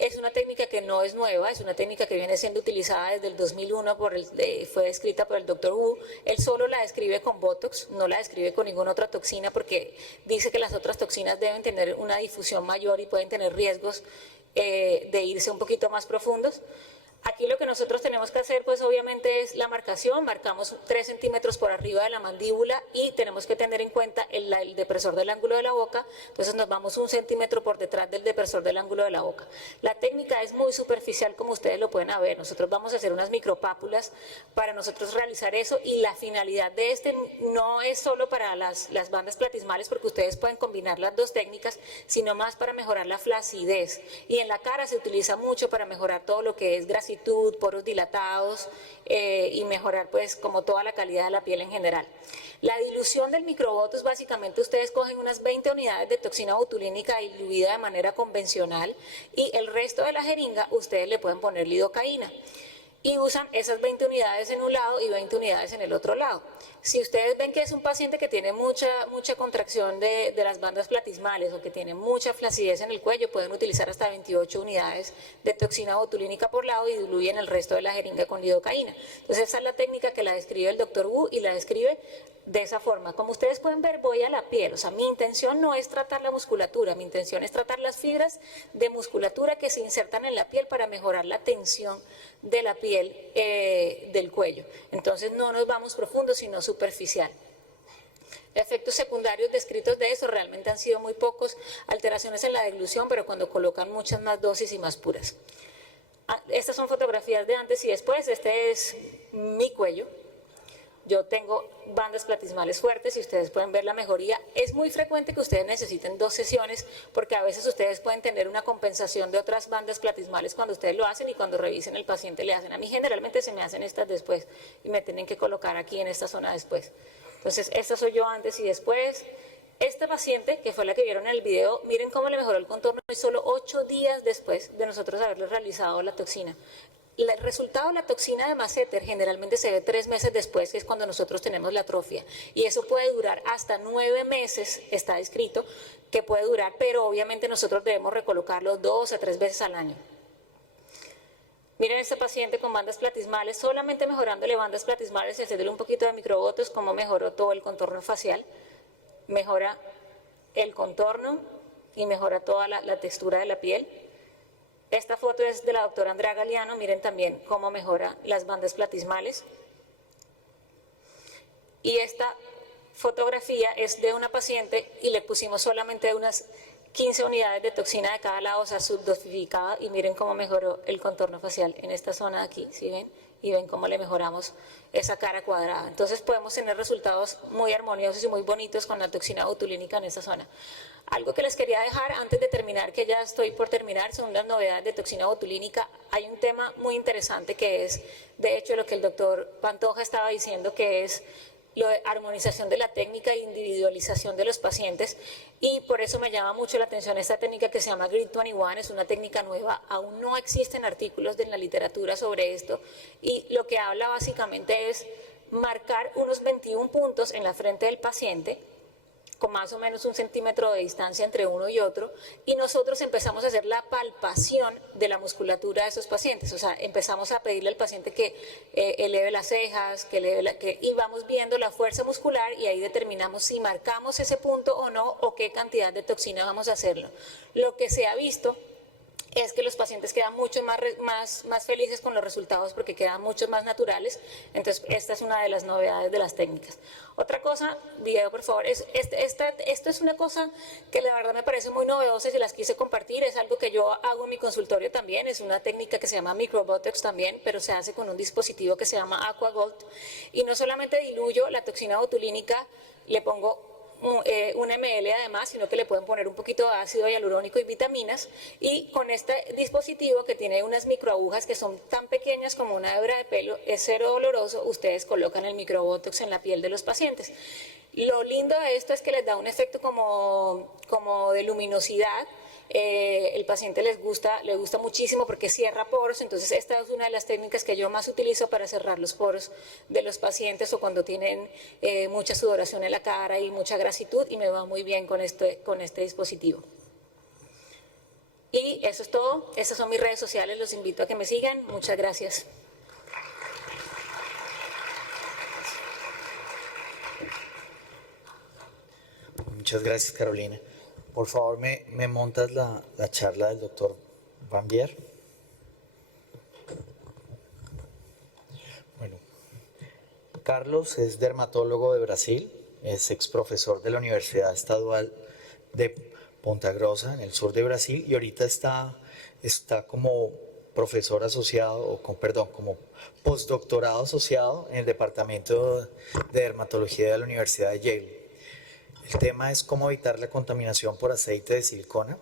Es una técnica que no es nueva, es una técnica que viene siendo utilizada desde el 2001, fue descrita por el Dr. Wu. Él solo la describe con Botox, no la describe con ninguna otra toxina, porque dice que las otras toxinas deben tener una difusión mayor y pueden tener riesgos de irse un poquito más profundos. Aquí lo que nosotros tenemos que hacer, pues obviamente es la marcación. Marcamos 3 centímetros por arriba de la mandíbula y tenemos que tener en cuenta el depresor del ángulo de la boca. Entonces nos vamos 1 centímetro por detrás del depresor del ángulo de la boca. La técnica es muy superficial, como ustedes lo pueden ver. Nosotros vamos a hacer unas micropápulas para nosotros realizar eso, y la finalidad de no es solo para las bandas platismales, porque ustedes pueden combinar las 2 técnicas, sino más para mejorar la flacidez. Y en la cara se utiliza mucho para mejorar todo lo que es grasitud, poros dilatados, y mejorar pues como toda la calidad de la piel en general. La dilución del microbotus, básicamente ustedes cogen unas 20 unidades de toxina botulínica diluida de manera convencional y el resto de la jeringa ustedes le pueden poner lidocaína. Y usan esas 20 unidades en un lado y 20 unidades en el otro lado. Si ustedes ven que es un paciente que tiene mucha contracción de las bandas platismales o que tiene mucha flacidez en el cuello, pueden utilizar hasta 28 unidades de toxina botulínica por lado y diluyen el resto de la jeringa con lidocaína. Entonces esa es la técnica que la describe el doctor Wu y la describe de esa forma. Como ustedes pueden ver, voy a la piel. O sea, mi intención no es tratar la musculatura, mi intención es tratar las fibras de musculatura que se insertan en la piel para mejorar la tensión de la piel del cuello. Entonces no nos vamos profundo, sino superficial. Efectos secundarios descritos de eso realmente han sido muy pocos, alteraciones en la deglución, pero cuando colocan muchas más dosis y más puras. Estas son fotografías de antes y después. Este es mi cuello. Yo tengo bandas platismales fuertes y ustedes pueden ver la mejoría. Es muy frecuente que ustedes necesiten 2 sesiones porque a veces ustedes pueden tener una compensación de otras bandas platismales cuando ustedes lo hacen y cuando revisen el paciente le hacen. A mí generalmente se me hacen estas después y me tienen que colocar aquí en esta zona después. Entonces, esta soy yo antes y después. Esta paciente, que fue la que vieron en el video, miren cómo le mejoró el contorno y solo 8 días después de nosotros haberle realizado la toxina. El resultado de la toxina de masseter generalmente se ve 3 meses después, que es cuando nosotros tenemos la atrofia. Y eso puede durar hasta 9 meses, está descrito, que puede durar, pero obviamente nosotros debemos recolocarlo 2 a 3 veces al año. Miren esta paciente con bandas platismales, solamente mejorándole bandas platismales y haciéndole un poquito de microbotos, cómo mejoró todo el contorno facial. Mejora el contorno y mejora toda la textura de la piel. Esta foto es de la doctora Andrea Galeano, miren también cómo mejora las bandas platismales. Y esta fotografía es de una paciente y le pusimos solamente unas 15 unidades de toxina de cada lado, o sea, subdosificada, y miren cómo mejoró el contorno facial en esta zona de aquí, ¿sí ven? Y ven cómo le mejoramos esa cara cuadrada. Entonces podemos tener resultados muy armoniosos y muy bonitos con la toxina botulínica en esa zona. Algo que les quería dejar antes de terminar, que ya estoy por terminar, son las novedades de toxina botulínica. Hay un tema muy interesante que es, de hecho, lo que el doctor Pantoja estaba diciendo, que es lo de armonización de la técnica e individualización de los pacientes, y por eso me llama mucho la atención esta técnica que se llama Grid 21, es una técnica nueva, aún no existen artículos en la literatura sobre esto, y lo que habla básicamente es marcar unos 21 puntos en la frente del paciente, con más o menos 1 centímetro de distancia entre uno y otro, y nosotros empezamos a hacer la palpación de la musculatura de esos pacientes. O sea, empezamos a pedirle al paciente que eleve las cejas, y vamos viendo la fuerza muscular y ahí determinamos si marcamos ese punto o no, o qué cantidad de toxina vamos a hacerlo. Lo que se ha visto es que los pacientes quedan mucho más felices con los resultados porque quedan mucho más naturales. Entonces, esta es una de las novedades de las técnicas. Otra cosa, video por favor, esto es una cosa que la verdad me parece muy novedosa y se las quise compartir. Es algo que yo hago en mi consultorio también, es una técnica que se llama microbotox también, pero se hace con un dispositivo que se llama AquaGold. Y no solamente diluyo la toxina botulínica, le pongo un ml además, sino que le pueden poner un poquito de ácido hialurónico y vitaminas, y con este dispositivo que tiene unas microagujas que son tan pequeñas como una hebra de pelo, es cero doloroso, ustedes colocan el microbotox en la piel de los pacientes. Lo lindo de esto es que les da un efecto como de luminosidad. El paciente le gusta muchísimo porque cierra poros, entonces esta es una de las técnicas que yo más utilizo para cerrar los poros de los pacientes o cuando tienen mucha sudoración en la cara y mucha grasitud, y me va muy bien con este dispositivo. Y eso es todo, esas son mis redes sociales, los invito a que me sigan, muchas gracias. Muchas gracias, Carolina. Por favor, me montas la charla del doctor Van Bier. Bueno, Carlos es dermatólogo de Brasil, es ex profesor de la Universidad Estadual de Ponta Grossa, en el sur de Brasil, y ahorita está como profesor asociado, como postdoctorado asociado en el Departamento de Dermatología de la Universidad de Yale. El tema es cómo evitar la contaminación por aceite de silicona.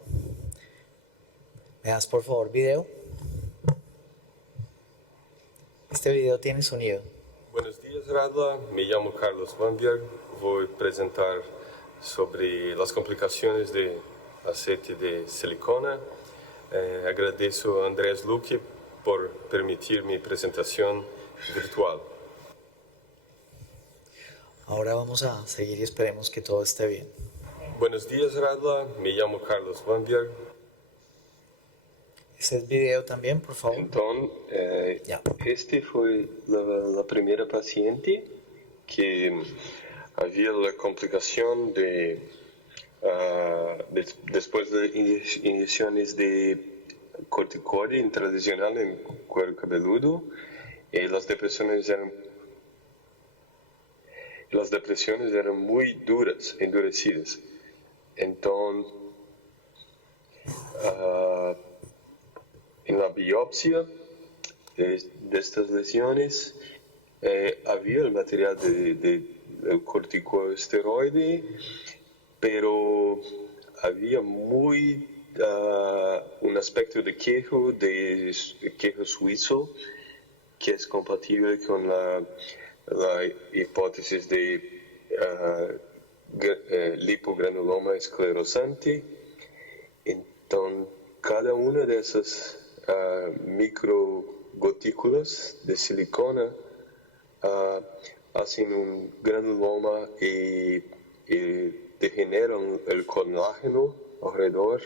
¿Me das por favor video? Este video tiene sonido. Buenos días, Radla. Me llamo Carlos Van Bier. voy a presentar sobre las complicaciones de aceite de silicona. Agradeço a Andrés Luque por permitir mi presentación virtual. Ahora vamos a seguir y esperemos que todo esté bien. Buenos días, Radla. Me llamo Carlos Vanberg. ¿Ese es video también, por favor? Entonces, Ya. este fue la primera paciente que había la complicación después de inyecciones de corticoide tradicional en cuero cabelludo. Las depresiones eran muy duras, endurecidas. Entonces, en la biopsia de estas lesiones había el material del corticosteroide, pero había un aspecto de quejo suizo, que es compatible con la hipótesis de lipogranuloma esclerosante. Entonces, cada una de esas microgotículas de silicona hacen un granuloma y degeneran el colágeno alrededor.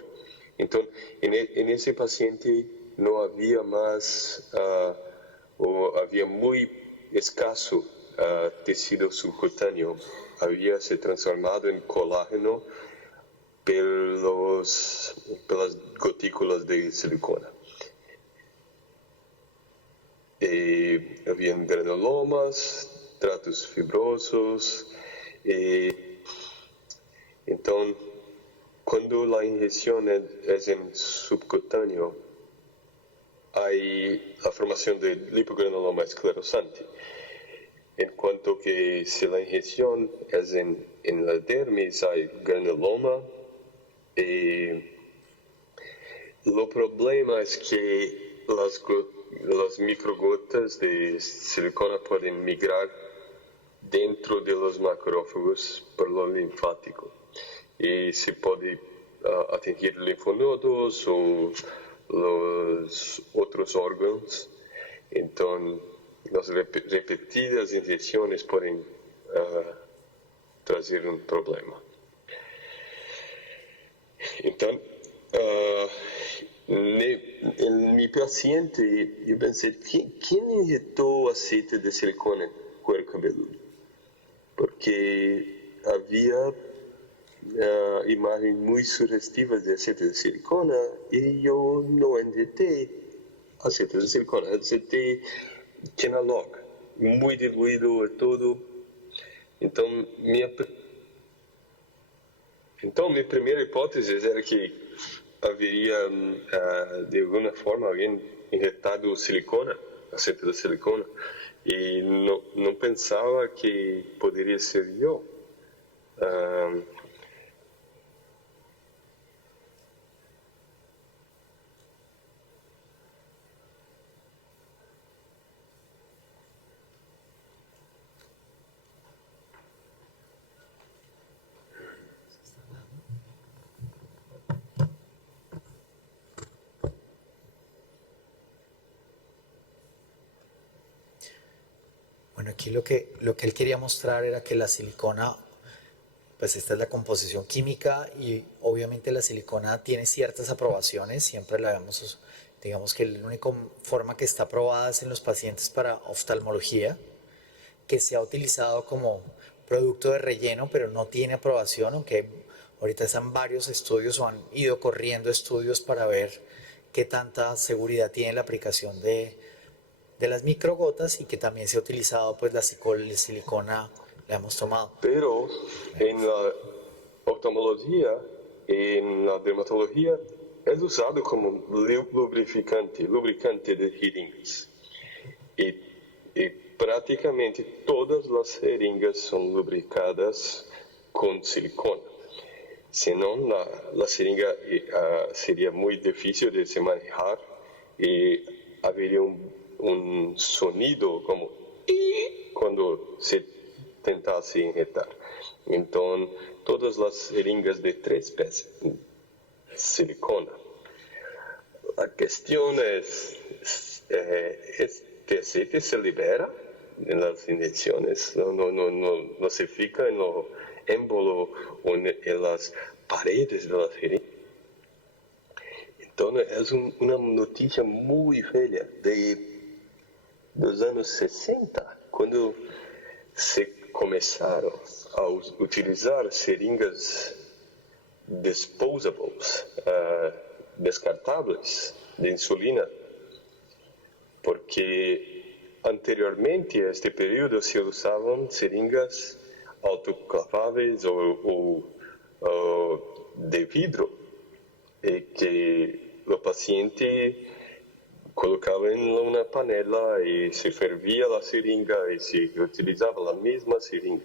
Entonces, en ese paciente no había más, o había muy escaso tejido subcutáneo. Había se transformado en colágeno por las gotículas de silicona. Habían granulomas, tratos fibrosos. Entonces, cuando la inyección es en subcutáneo, hay la formación de lipogranuloma esclerosante. En cuanto que si la inyección es en la dermis, hay granuloma. Lo problema es que las microgotas de silicona pueden migrar dentro de los macrófagos por lo linfático y se puede atingir linfonodos o los otros órganos. Entonces, las repetidas inyecciones pueden traer un problema. Entonces, en mi paciente, yo pensé, ¿quién inyectó aceite de silicona en cuero cabelludo? Porque había imágenes muy sugestivas de aceite de silicona y yo no inyecté aceite de silicona, inyecté Kenalog, muy diluido y todo. Entonces, mi primera hipótesis era que habría, de alguna forma, alguien inyectado silicona, aceite de silicona, y no pensaba que podría ser yo. Bueno, aquí lo que él quería mostrar era que la silicona, pues esta es la composición química y obviamente la silicona tiene ciertas aprobaciones, siempre la vemos, digamos que la única forma que está aprobada es en los pacientes para oftalmología, que se ha utilizado como producto de relleno, pero no tiene aprobación, aunque ahorita están varios estudios o han ido corriendo estudios para ver qué tanta seguridad tiene la aplicación de las microgotas y que también se ha utilizado pues la silicona, la hemos tomado. Pero en la oftalmología, en la dermatología, es usado como lubricante de jeringas. Y prácticamente todas las jeringas son lubricadas con silicona. Si no, la jeringa sería muy difícil de se manejar y habría un sonido como cuando se intentase inyectar. Entonces, todas las seringas de 3 pesos, silicona. La cuestión es, este aceite se libera en las inyecciones, no se fija en lo émbolo o en las paredes de la seringa. Entonces, es una noticia muy fea de los años 60, cuando se comenzaron a utilizar seringas disposables, descartables de insulina, porque anteriormente a este periodo se usaban seringas autoclavables o de vidro, que el paciente colocaba en una panela y se fervía la seringa y se utilizaba la misma seringa.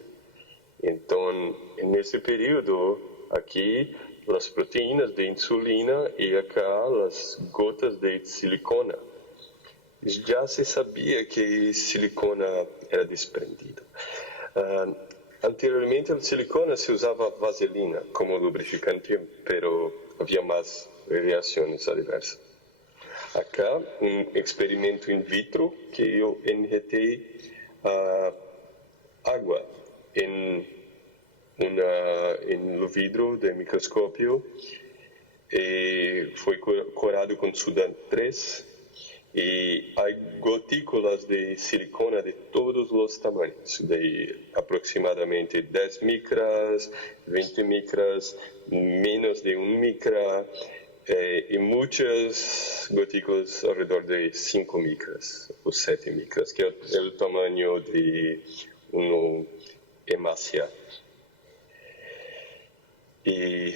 Entonces, en ese periodo, aquí las proteínas de insulina y acá las gotas de silicona. Ya se sabía que silicona era desprendido. Anteriormente el silicona se usaba vaselina como lubrificante, pero había más reacciones adversas. Acá un experimento in vitro que yo injeté agua en el vidrio de microscopio, fue curado con Sudan 3 y hay gotículas de silicona de todos los tamaños, de aproximadamente 10 micras, 20 micras, menos de 1 micra, y muchas gotículas alrededor de 5 micras o 7 micras, que es el tamaño de una hemácia. Y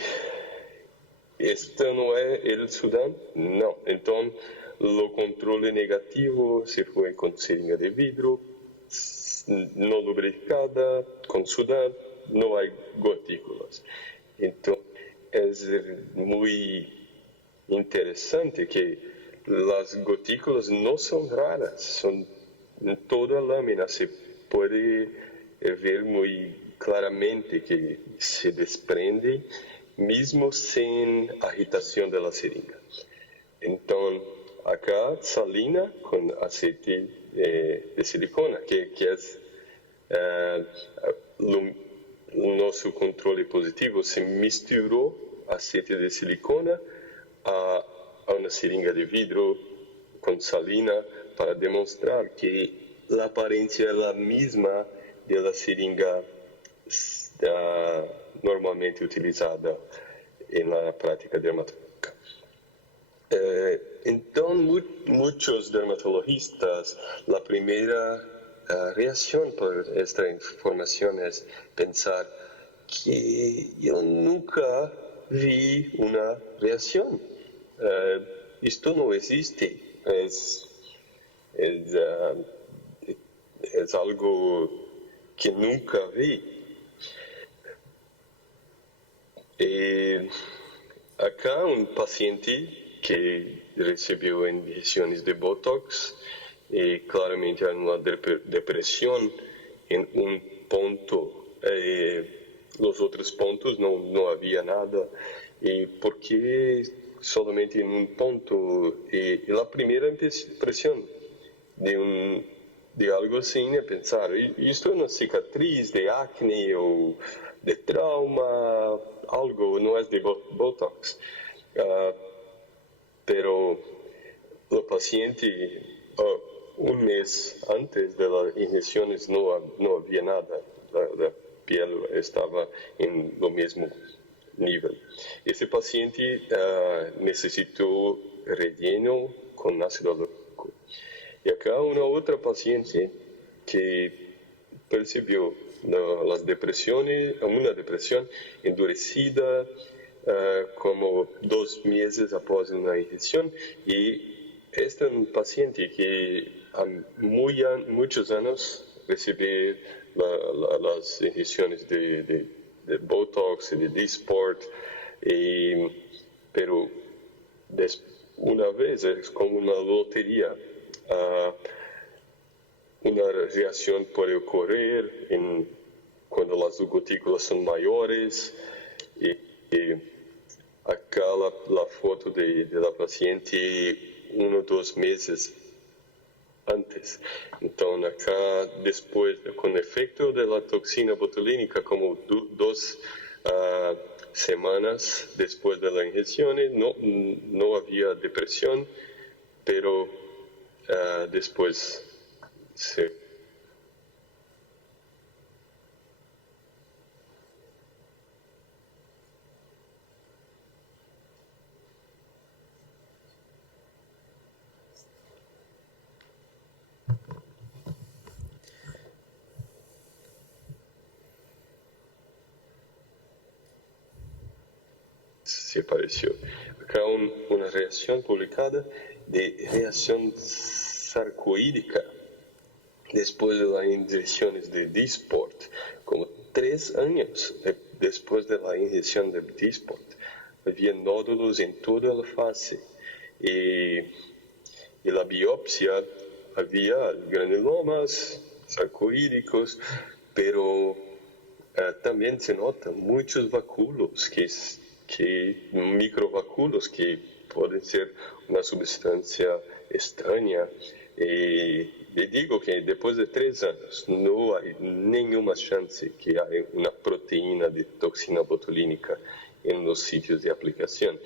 ¿esto no es el Sudán? No. Entonces, lo control negativo se fue con seringa de vidrio, no lubricada, con Sudán, no hay gotículas. Entonces, es muy interesante que las gotículas no son raras, son en toda lámina, se puede ver muy claramente que se desprende mismo sin agitación de la seringa. Entonces, acá salina con aceite de silicona, que es nuestro control positivo, se misturó aceite de silicona a una seringa de vidrio con salina para demostrar que la apariencia es la misma de la seringa normalmente utilizada en la práctica dermatológica. Entonces, muchos dermatologistas, la primera reacción por esta información es pensar que yo nunca vi una reacción. Esto no existe, es algo que nunca vi. Acá un paciente que recibió inyecciones de Botox y claramente hay una depresión en un punto. Los otros puntos no había nada. ¿Y por qué solamente en un punto? Y la primera impresión de algo así es pensar, ¿esto es una cicatriz de acné o de trauma? Algo, no es de Botox. Pero el paciente, un mes antes de las inyecciones no había nada. La piel estaba en lo mismo nivel. Ese paciente necesitó relleno con ácido hialurónico. Y acá una otra paciente que percibió las depresiones, una depresión endurecida como 2 meses después de una inyección, y este es un paciente que a muchos años recibe las inyecciones de Botox y de Dysport, pero una vez es como una lotería. Una reacción puede ocurrir en cuando las gotículas son mayores. Y acá la foto de la paciente 1 o 2 meses antes. Entonces acá después, con efecto de la toxina botulínica, como 2 semanas después de la inyección, no había depresión, pero después se apareció. Acá una reacción publicada de reacción sarcoídica después de las inyecciones de Dysport, como 3 años después de la inyección de Dysport. Había nódulos en toda la fase y la biopsia había granulomas sarcoídicos, pero también se notan muchos vacúolos, microvacúolos que pueden ser una sustancia extraña. Le digo que después de 3 años no hay ninguna chance que haya una proteína de toxina botulínica en los sitios de aplicación.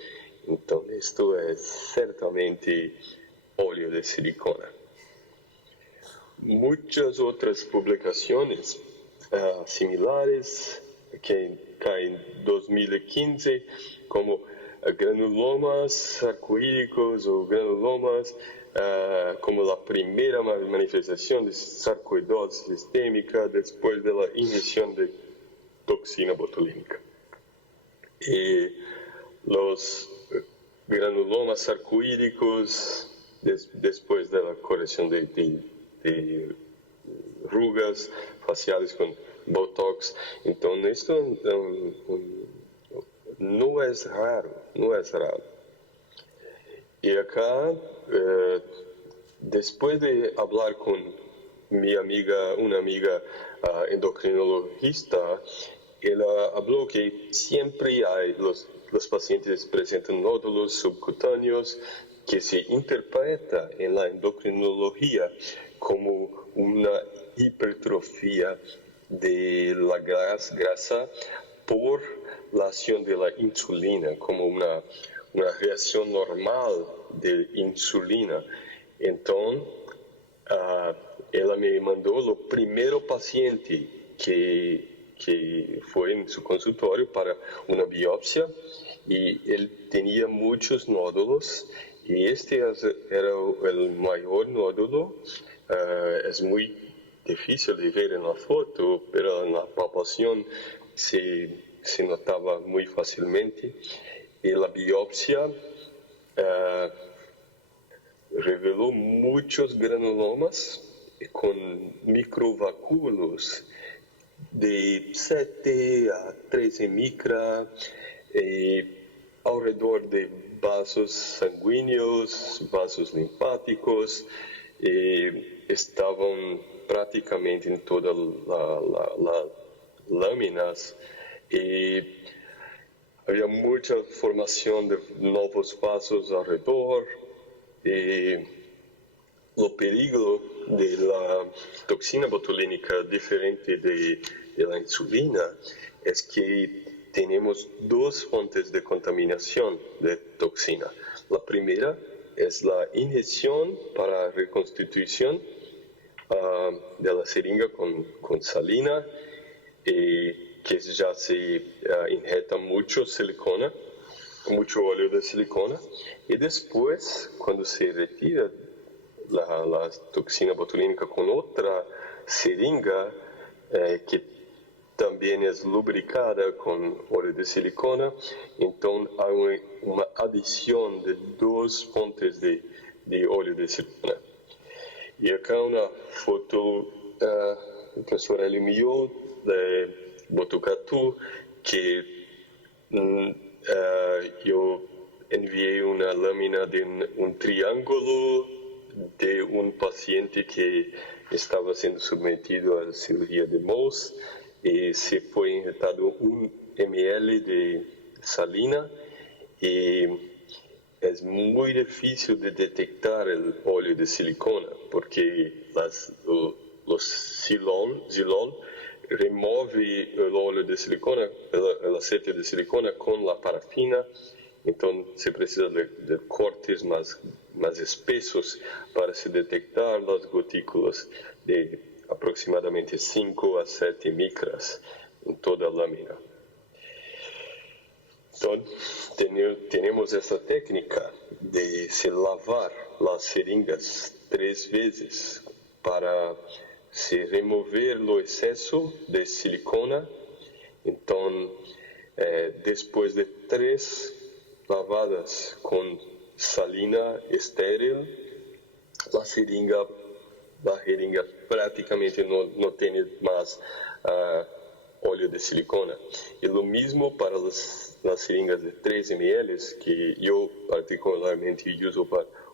Entonces esto es ciertamente óleo de silicona. Muchas otras publicaciones similares que en 2015, como granulomas sarcoídicos o granulomas como la primera manifestación de sarcoidosis sistémica después de la inyección de toxina botulínica. Y los granulomas sarcoídicos después de la corrección de arrugas faciales con Botox. Entonces esto no es raro. Y acá, después de hablar con una amiga endocrinologista, ella habló que siempre hay los pacientes presentan nódulos subcutáneos que se interpreta en la endocrinología como una hipertrofia de la grasa por la acción de la insulina, como una reacción normal de insulina. Entonces, ella me mandó lo primero paciente que fue en su consultorio para una biopsia y él tenía muchos nódulos y este era el mayor nódulo. Es muy difícil de ver en la foto, pero en la palpación se notaba muy fácilmente. Y la biopsia reveló muchos granulomas con microvacúolos de 7 a 13 micra, alrededor de vasos sanguíneos, vasos linfáticos, estaban prácticamente en todas las láminas. Había mucha formación de nuevos vasos alrededor. Lo peligro de la toxina botulínica, diferente de la insulina, es que tenemos 2 fuentes de contaminación de toxina. La primera es la inyección para reconstitución de la jeringa con salina, que ya se inyecta mucho silicona, mucho óleo de silicona, y después, cuando se retira la toxina botulínica con otra jeringa que también es lubricada con óleo de silicona, entonces hay una adición de 2 fuentes de óleo de silicona. Y acá una foto del profesor Elimio de Botucatu, que yo envié una lámina de un triángulo de un paciente que estaba siendo sometido a la cirugía de Mohs y se fue inyectado 1 ml de salina y es muy difícil de detectar el óleo de silicona porque los xilol remueve el óleo de silicona, el aceite de silicona con la parafina, entonces se precisa de cortes más espesos para se detectar las gotículas de aproximadamente 5 a 7 micras en toda la lámina. Entonces, tenemos esta técnica de se lavar las seringas 3 veces para se remover lo exceso de silicona. Entonces, después de 3 lavadas con salina estéril, la jeringa prácticamente no tiene más óleo de silicona. Y lo mismo para las seringas de 3 ml, que yo particularmente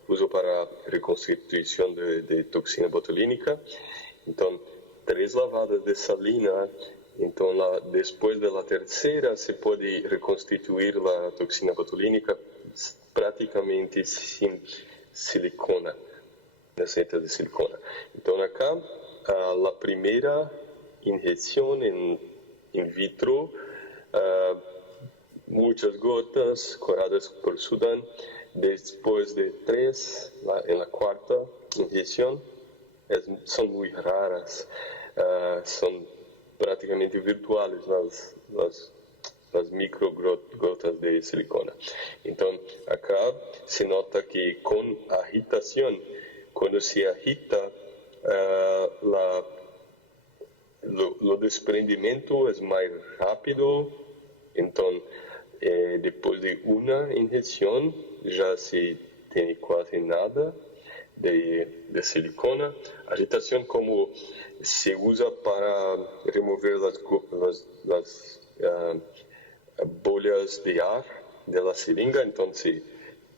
uso para reconstitución de toxina botulínica. Entonces, 3 lavadas de salina, entonces después de la tercera se puede reconstituir la toxina botulínica prácticamente sin silicona, aceite de silicona. Entonces acá, la primera inyección in vitro, muchas gotas curadas por Sudán. Después de 3, en la cuarta inyección, son muy raras, son prácticamente virtuales las microgotas de silicona. Entonces, acá se nota que con agitación, cuando se agita, lo desprendimiento es más rápido. Entonces, después de una inyección, ya se tiene casi nada de silicona. Agitación como se usa para remover las bolhas de ar de la seringa, entonces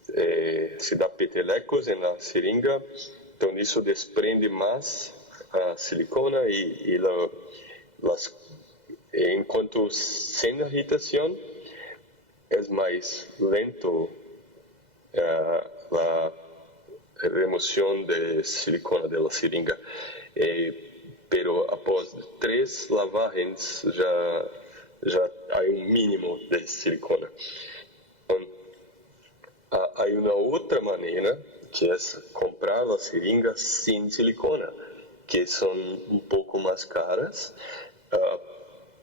se da petelecos en la seringa, entonces eso desprende más silicona y en cuanto sin agitación es más lento la remoción de silicona de la seringa, pero após 3 lavagens ya hay un mínimo de silicona. Hay una otra manera que es comprar las seringas sin silicona, que son un poco más caras,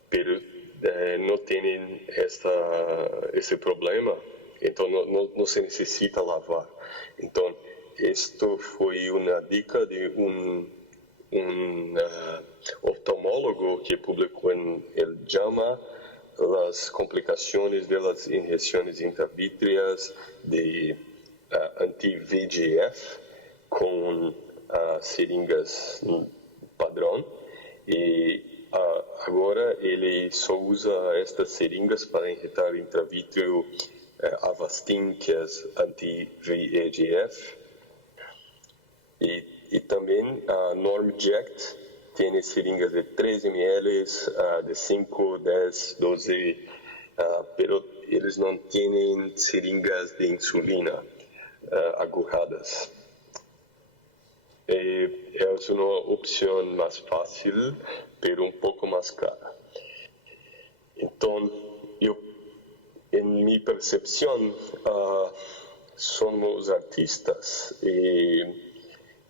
pero no tienen ese problema, entonces no se necesita lavar. Entonces, esto fue una dica de un oftalmólogo que publicó en el JAMA las complicaciones de las inyecciones intravítreas de anti-VEGF con seringas padrón. Y agora ele só usa estas seringas para injetar intravítreo Avastin, que es anti-VEGF. Y también NormJect tiene seringas de 3 ml, de 5, 10, 12, pero ellos no tienen seringas de insulina agujadas. Es una opción más fácil, pero un poco más cara. Entonces, en mi percepción, somos artistas y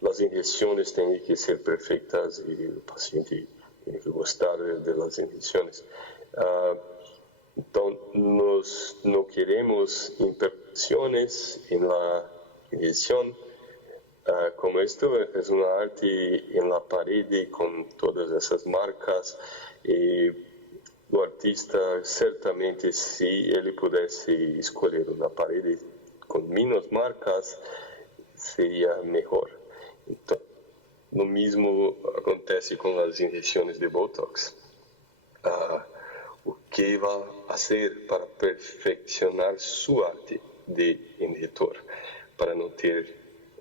las inyecciones tienen que ser perfectas y el paciente tiene que gustar de las inyecciones. Entonces, no queremos imperfecciones en la inyección. Como esto es una arte en la pared con todas esas marcas, el artista certamente, si él pudiese escoger una pared con menos marcas, sería mejor. Entonces, lo mismo acontece con las inyecciones de Botox. ¿Qué va a hacer para perfeccionar su arte de injetor, para no tener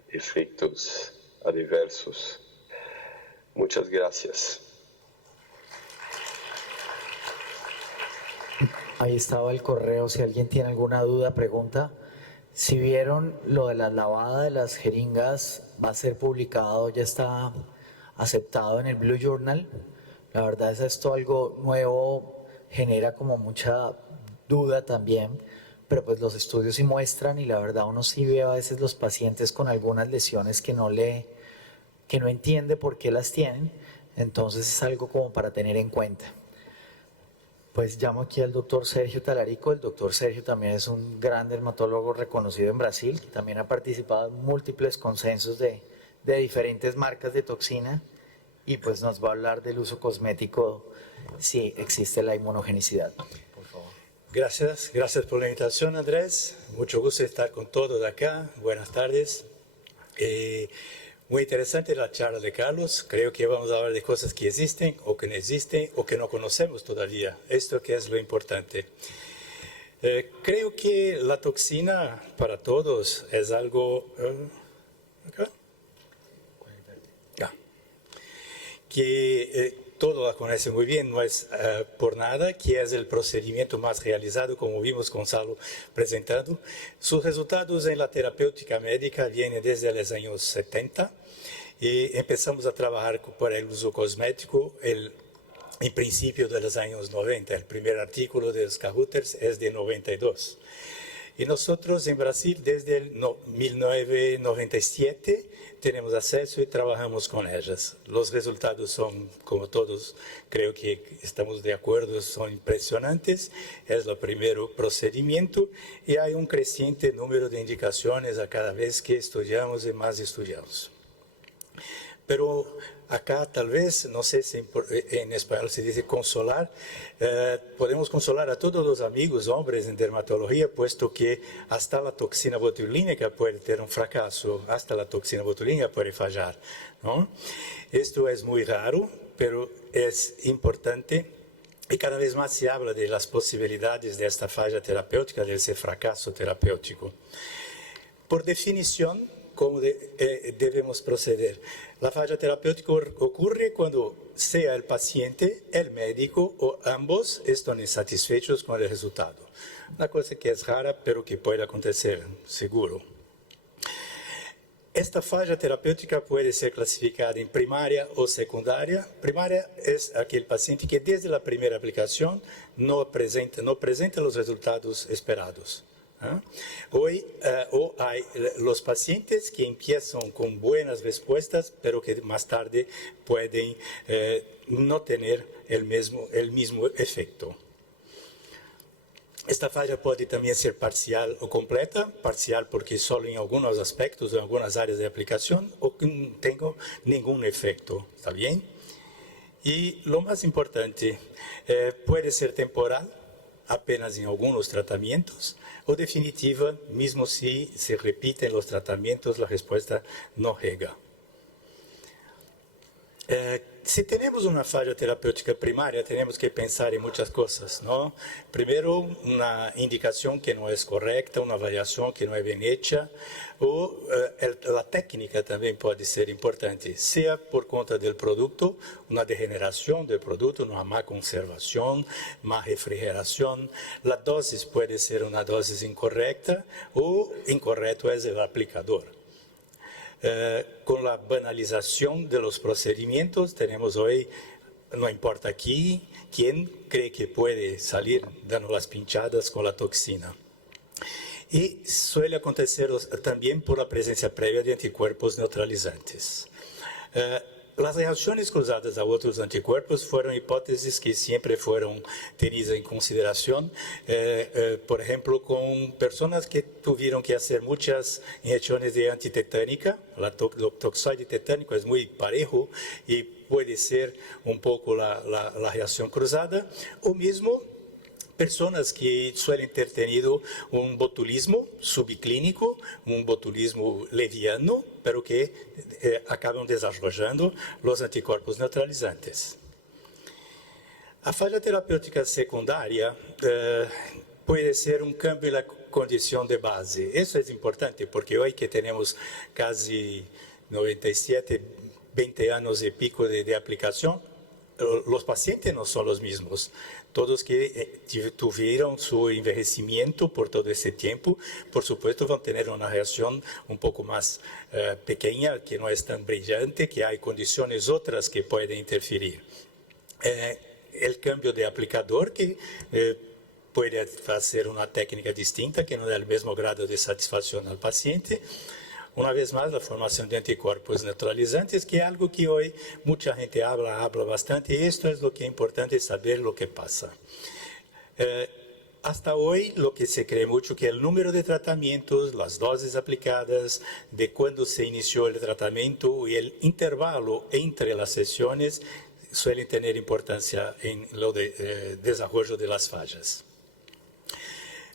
efectos adversos? Muchas gracias. Ahí estaba el correo, si alguien tiene alguna duda, pregunta. Si vieron lo de la lavada de las jeringas, va a ser publicado, ya está aceptado en el Blue Journal. La verdad es esto algo nuevo, genera como mucha duda también, pero pues los estudios sí muestran y la verdad uno sí ve a veces los pacientes con algunas lesiones que no entiende por qué las tienen, entonces es algo como para tener en cuenta. Pues llamo aquí al doctor Sergio Talarico. El doctor Sergio también es un gran dermatólogo reconocido en Brasil, que también ha participado en múltiples consensos de diferentes marcas de toxina y pues nos va a hablar del uso cosmético si existe la inmunogenicidad. Por favor. Gracias por la invitación, Andrés. Mucho gusto estar con todos acá. Buenas tardes. Muy interesante la charla de Carlos. Creo que vamos a hablar de cosas que existen o que no existen o que no conocemos todavía. Esto que es lo importante. Creo que la toxina para todos es algo... ¿acá? Ya. Que todos la conocen muy bien, no es por nada, que es el procedimiento más realizado, como vimos Gonzalo presentando. Sus resultados en la terapéutica médica vienen desde los años 70 y empezamos a trabajar para el uso cosmético en principio de los años 90. El primer artículo de los Cahuters es de 92. Y nosotros en Brasil desde el 1997 tenemos acceso y trabajamos con ellas. Los resultados son, como todos creo que estamos de acuerdo, son impresionantes. Es el primer procedimiento y hay un creciente número de indicaciones a cada vez que estudiamos y más estudiamos. Pero acá tal vez, no sé si en español se dice consolar, podemos consolar a todos los amigos, hombres en dermatología, puesto que hasta la toxina botulínica puede tener un fracaso, hasta la toxina botulínica puede fallar, ¿no? Esto es muy raro, pero es importante y cada vez más se habla de las posibilidades de esta falla terapéutica, de ese fracaso terapéutico. Por definición, ¿cómo debemos proceder? La falla terapéutica ocurre cuando sea el paciente, el médico o ambos están insatisfechos con el resultado. Una cosa que es rara, pero que puede acontecer, seguro. Esta falla terapéutica puede ser clasificada en primaria o secundaria. Primaria es aquel paciente que desde la primera aplicación no presenta los resultados esperados. Hoy hay los pacientes que empiezan con buenas respuestas, pero que más tarde pueden no tener el mismo efecto. Esta falla puede también ser parcial o completa, parcial porque solo en algunos aspectos, en algunas áreas de aplicación, o que no tenga ningún efecto, ¿está bien? Y lo más importante, puede ser temporal, apenas en algunos tratamientos, o definitiva, mismo si se repiten los tratamientos, la respuesta no llega. Si tenemos una falla terapéutica primaria, tenemos que pensar en muchas cosas, ¿no? Primero, una indicación que no es correcta, una variación que no es bien hecha, o la técnica también puede ser importante, sea por cuenta del producto, una degeneración del producto, una mala conservación, mala refrigeración. La dosis puede ser una dosis incorrecta o incorrecto es el aplicador. Con la banalización de los procedimientos, tenemos hoy, no importa aquí, quién cree que puede salir dando las pinchadas con la toxina. Y suele acontecer también por la presencia previa de anticuerpos neutralizantes. Las reacciones cruzadas a otros anticuerpos fueron hipótesis que siempre fueron tenidas en consideración, por ejemplo, con personas que tuvieron que hacer muchas inyecciones de antitetánica. El toxoide tetánico es muy parejo y puede ser un poco la reacción cruzada, o mismo personas que suelen ter tenido un botulismo subclínico, un botulismo leviano, pero que acaban desarrollando los anticuerpos neutralizantes. A falla terapêutica secundária puede ser un cambio en la condición de base. Eso es importante porque hoy que tenemos casi 97, 20 años y pico de aplicación, los pacientes no son los mismos. Todos que tuvieron su envejecimiento por todo ese tiempo, por supuesto, van a tener una reacción un poco más pequeña, que no es tan brillante, que hay condiciones otras que pueden interferir. El cambio de aplicador, que puede hacer una técnica distinta, que no da el mismo grado de satisfacción al paciente. Una vez más, la formación de anticuerpos neutralizantes, que es algo que hoy mucha gente habla bastante, y esto es lo que es importante saber lo que pasa. Hasta hoy, lo que se cree mucho que el número de tratamientos, las dosis aplicadas, de cuándo se inició el tratamiento y el intervalo entre las sesiones suelen tener importancia en lo de desarrollo de las fallas.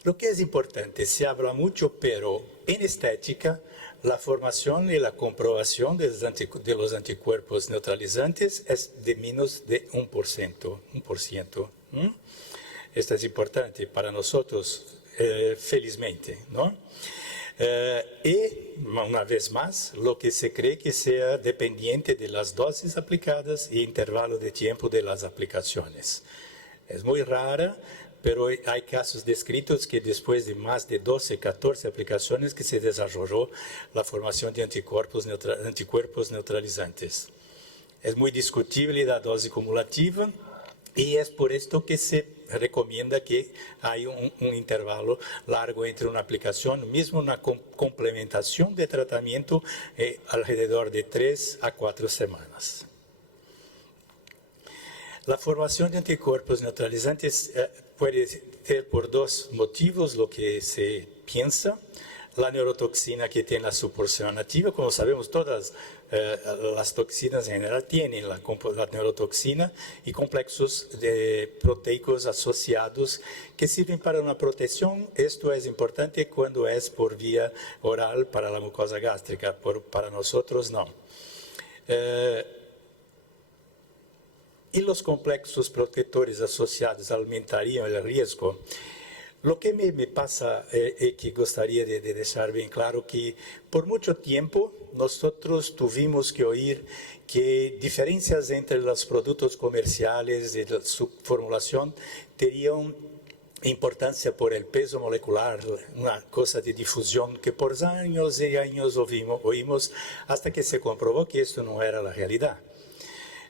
Lo que es importante, se habla mucho, pero en estética, la formación y la comprobación de los anticuerpos neutralizantes es de menos de 1%. Esto es importante para nosotros, felizmente, ¿no? Y, una vez más, lo que se cree que sea dependiente de las dosis aplicadas y intervalo de tiempo de las aplicaciones. Es muy rara, pero hay casos descritos que después de más de 12, 14 aplicaciones que se desarrolló la formación de anticuerpos neutralizantes. Es muy discutible la dosis cumulativa y es por esto que se recomienda que haya un intervalo largo entre una aplicación, mismo una complementación de tratamiento alrededor de 3 a 4 semanas. La formación de anticuerpos neutralizantes puede ser por dos motivos lo que se piensa. La neurotoxina que tiene la suporción activa, como sabemos todas las toxinas en general tienen la neurotoxina y complejos proteicos asociados que sirven para una protección. Esto es importante cuando es por vía oral para la mucosa gástrica, para nosotros no. Y los complejos protectores asociados aumentarían el riesgo. Lo que me pasa y que gustaría de dejar bien claro que por mucho tiempo nosotros tuvimos que oír que diferencias entre los productos comerciales y su formulación tenían importancia por el peso molecular, una cosa de difusión que por años y años oímos hasta que se comprobó que esto no era la realidad.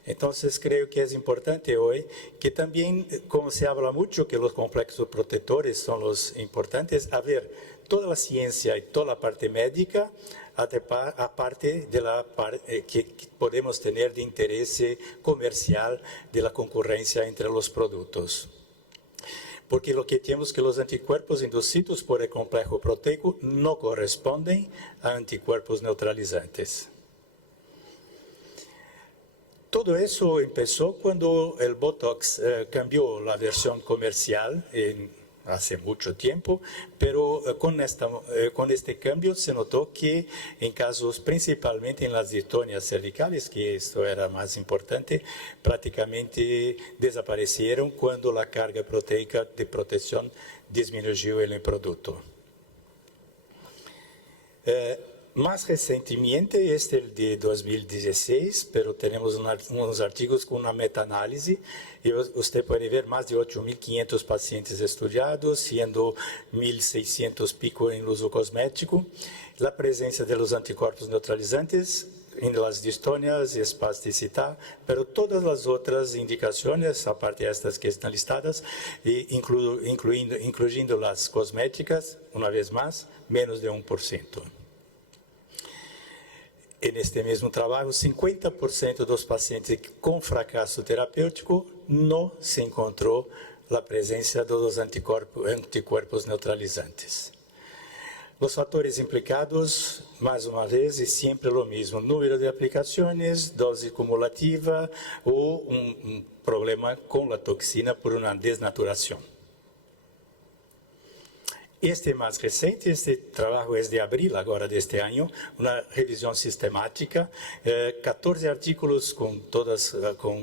Entonces creo que es importante hoy que también, como se habla mucho que los complejos protectores son los importantes, a ver, toda la ciencia y toda la parte médica, aparte de la parte que podemos tener de interés comercial de la concurrencia entre los productos. Porque lo que tenemos que los anticuerpos inducidos por el complejo proteico no corresponden a anticuerpos neutralizantes. Todo eso empezó cuando el Botox cambió la versión comercial hace mucho tiempo, pero con este cambio se notó que en casos principalmente en las distonias cervicales, que esto era más importante, prácticamente desaparecieron cuando la carga proteica de protección disminuyó en el producto. Más recientemente, este es el de 2016, pero tenemos unos artículos con una metaanálisis y usted puede ver más de 8.500 pacientes estudiados, siendo 1.600 pico en uso cosmético. La presencia de los anticuerpos neutralizantes en las distonias y espasticidad, pero todas las otras indicaciones, aparte de estas que están listadas, incluyendo las cosméticas, una vez más, menos de 1%. En este mismo trabajo, 50% de los pacientes con fracaso terapéutico no se encontró la presencia de los anticuerpos neutralizantes. Los factores implicados, más una vez, es siempre lo mismo: número de aplicaciones, dosis cumulativa o un problema con la toxina por una desnaturación. Este más reciente, este trabajo es de abril ahora de este año, una revisión sistemática, 14 artículos con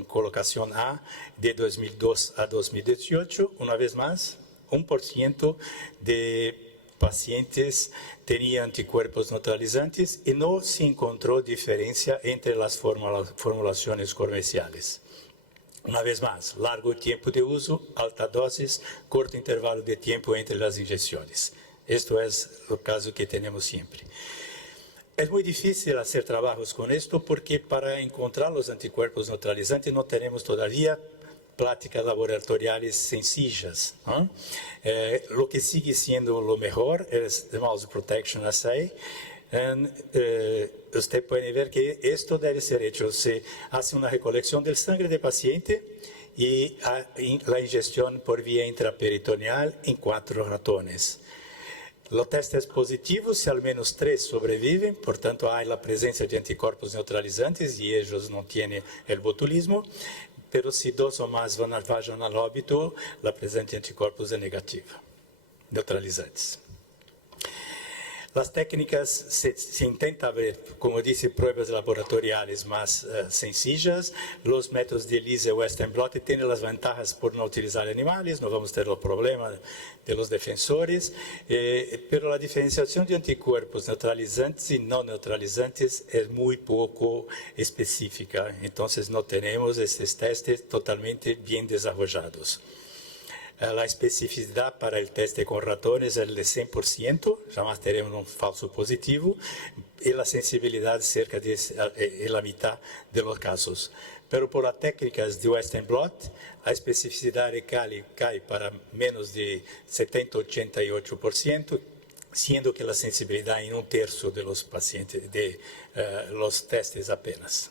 colocación A de 2002 a 2018, una vez más, 1% de pacientes tenían anticuerpos neutralizantes y no se encontró diferencia entre las formulaciones comerciales. Una vez más, largo tiempo de uso, alta dosis, corto intervalo de tiempo entre las inyecciones. Esto es el caso que tenemos siempre. Es muy difícil hacer trabajos con esto porque para encontrar los anticuerpos neutralizantes no tenemos todavía prácticas laboratoriales sencillas, ¿no? Lo que sigue siendo lo mejor es el Mouse Protection Assay. Usted puede ver que esto debe ser hecho. Se hace una recolección del sangre del paciente y la ingestión por vía intraperitoneal en 4 ratones. Los testes positivos, si al menos 3 sobreviven, por tanto hay la presencia de anticuerpos neutralizantes y ellos no tienen el botulismo, pero si 2 o más vayan al óbito, la presencia de anticuerpos es negativa, neutralizantes. Las técnicas se intenta ver, como dice, pruebas laboratoriales más sencillas. Los métodos de ELISA Western blot tienen las ventajas por no utilizar animales, no vamos a tener los problemas de los defensores, pero la diferenciación de anticuerpos neutralizantes y no neutralizantes es muy poco específica, entonces no tenemos estos testes totalmente bien desarrollados. La especificidad para el teste con ratones es el de 100%, jamás tenemos un falso positivo, y la sensibilidad cerca de la mitad de los casos. Pero por las técnicas de Western blot, la especificidad cae para menos de 70-88%, siendo que la sensibilidad en 1/3 de los pacientes, de los testes apenas.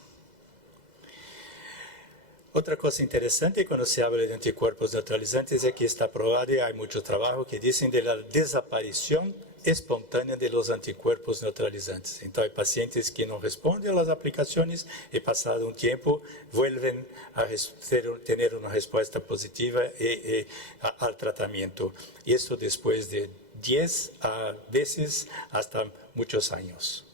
Otra cosa interesante cuando se habla de anticuerpos neutralizantes es que está probado y hay mucho trabajo que dicen de la desaparición espontánea de los anticuerpos neutralizantes. Entonces hay pacientes que no responden a las aplicaciones y pasado un tiempo vuelven a tener una respuesta positiva al tratamiento. Y esto después de 10 veces hasta muchos años.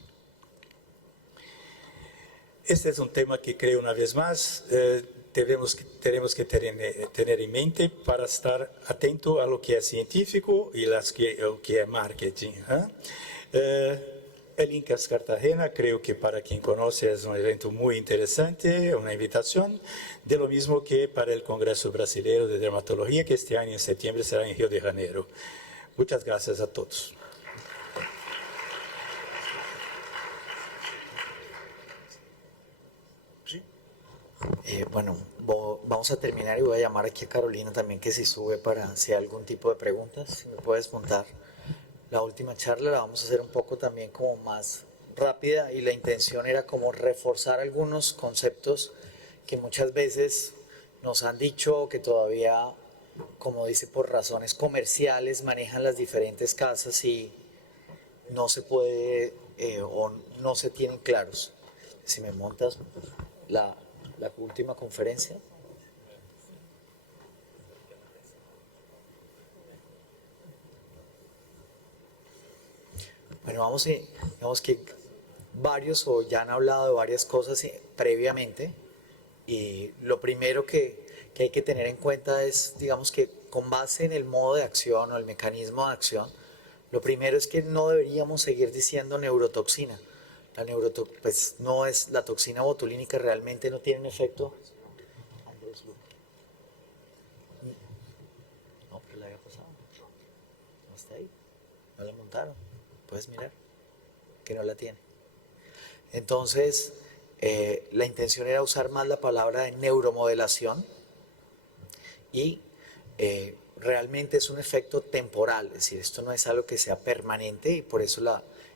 Este es un tema que creo una vez más tenemos que tener en mente para estar atento a lo que es científico y lo que es marketing. El INCAS Cartagena, creo que para quien conoce es un evento muy interesante, una invitación, de lo mismo que para el Congreso Brasileño de Dermatología, que este año en septiembre será en Río de Janeiro. Muchas gracias a todos. Bueno, vamos a terminar y voy a llamar aquí a Carolina también que se sube para si hay algún tipo de preguntas. Si me puedes montar la última charla, la vamos a hacer un poco también como más rápida y la intención era como reforzar algunos conceptos que muchas veces nos han dicho que todavía, como dice, por razones comerciales manejan las diferentes casas y no se puede o no se tienen claros. Si me montas la última conferencia. Bueno, digamos que varios o ya han hablado de varias cosas previamente y lo primero que hay que tener en cuenta es, digamos que con base en el modo de acción o el mecanismo de acción, lo primero es que no deberíamos seguir diciendo neurotoxina. La pues no es la toxina botulínica, realmente no tiene un efecto. No, pero la había pasado. No está ahí. No la montaron. Puedes mirar que no la tiene. Entonces, la intención era usar más la palabra de neuromodelación y realmente es un efecto temporal, es decir, esto no es algo que sea permanente y por eso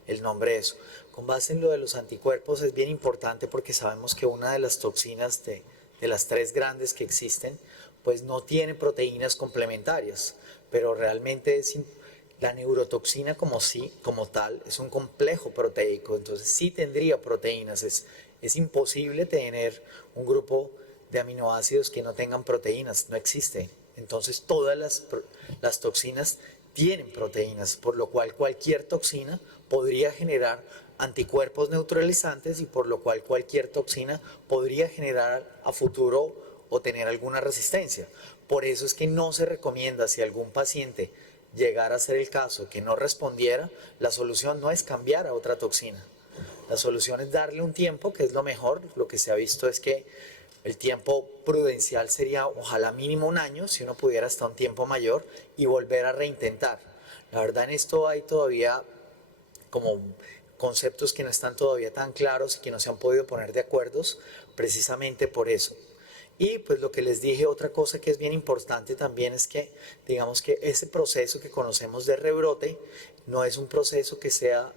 el nombre es eso. Con base en lo de los anticuerpos es bien importante porque sabemos que una de las toxinas de las 3 grandes que existen, pues no tiene proteínas complementarias, pero realmente la neurotoxina como tal es un complejo proteico, entonces sí tendría proteínas, es imposible tener un grupo de aminoácidos que no tengan proteínas, no existe. Entonces todas las toxinas tienen proteínas, por lo cual cualquier toxina podría generar anticuerpos neutralizantes y por lo cual cualquier toxina podría generar a futuro o tener alguna resistencia. Por eso es que no se recomienda, si algún paciente llegara a ser el caso que no respondiera, la solución no es cambiar a otra toxina. La solución es darle un tiempo, que es lo mejor. Lo que se ha visto es que El tiempo prudencial sería ojalá mínimo 1 año, si uno pudiera hasta un tiempo mayor, y volver a reintentar. La verdad en esto hay todavía como conceptos que no están todavía tan claros y que no se han podido poner de acuerdo precisamente por eso. Y pues lo que les dije, otra cosa que es bien importante también es que, digamos que ese proceso que conocemos de rebrote no es un proceso que sea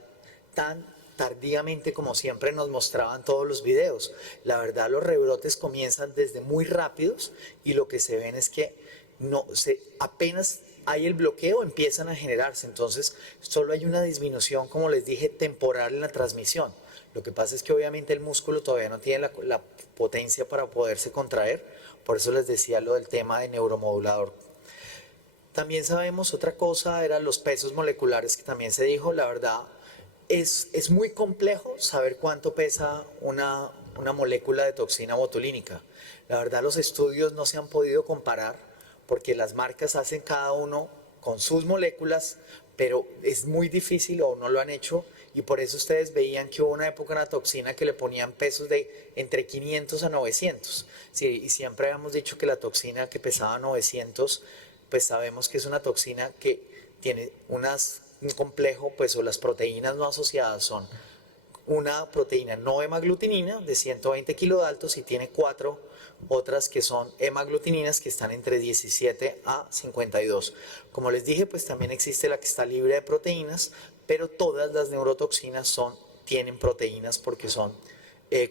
tan tardíamente como siempre nos mostraban todos los videos. La verdad los rebrotes comienzan desde muy rápidos y lo que se ven es que apenas hay el bloqueo empiezan a generarse, entonces solo hay una disminución, como les dije, temporal en la transmisión. Lo que pasa es que obviamente el músculo todavía no tiene la potencia para poderse contraer, por eso les decía lo del tema de neuromodulador. También sabemos otra cosa, eran los pesos moleculares que también se dijo. La verdad es muy complejo saber cuánto pesa una molécula de toxina botulínica. La verdad los estudios no se han podido comparar porque las marcas hacen cada uno con sus moléculas, pero es muy difícil o no lo han hecho, y por eso ustedes veían que hubo una época una toxina que le ponían pesos de entre 500 a 900. Sí, y siempre habíamos dicho que la toxina que pesaba 900, pues sabemos que es una toxina que tiene un complejo, pues o las proteínas no asociadas son una proteína no hemaglutinina de 120 kilodaltos y tiene 4 otras que son hemaglutininas que están entre 17 a 52. Como les dije, pues también existe la que está libre de proteínas, pero todas las neurotoxinas tienen proteínas porque son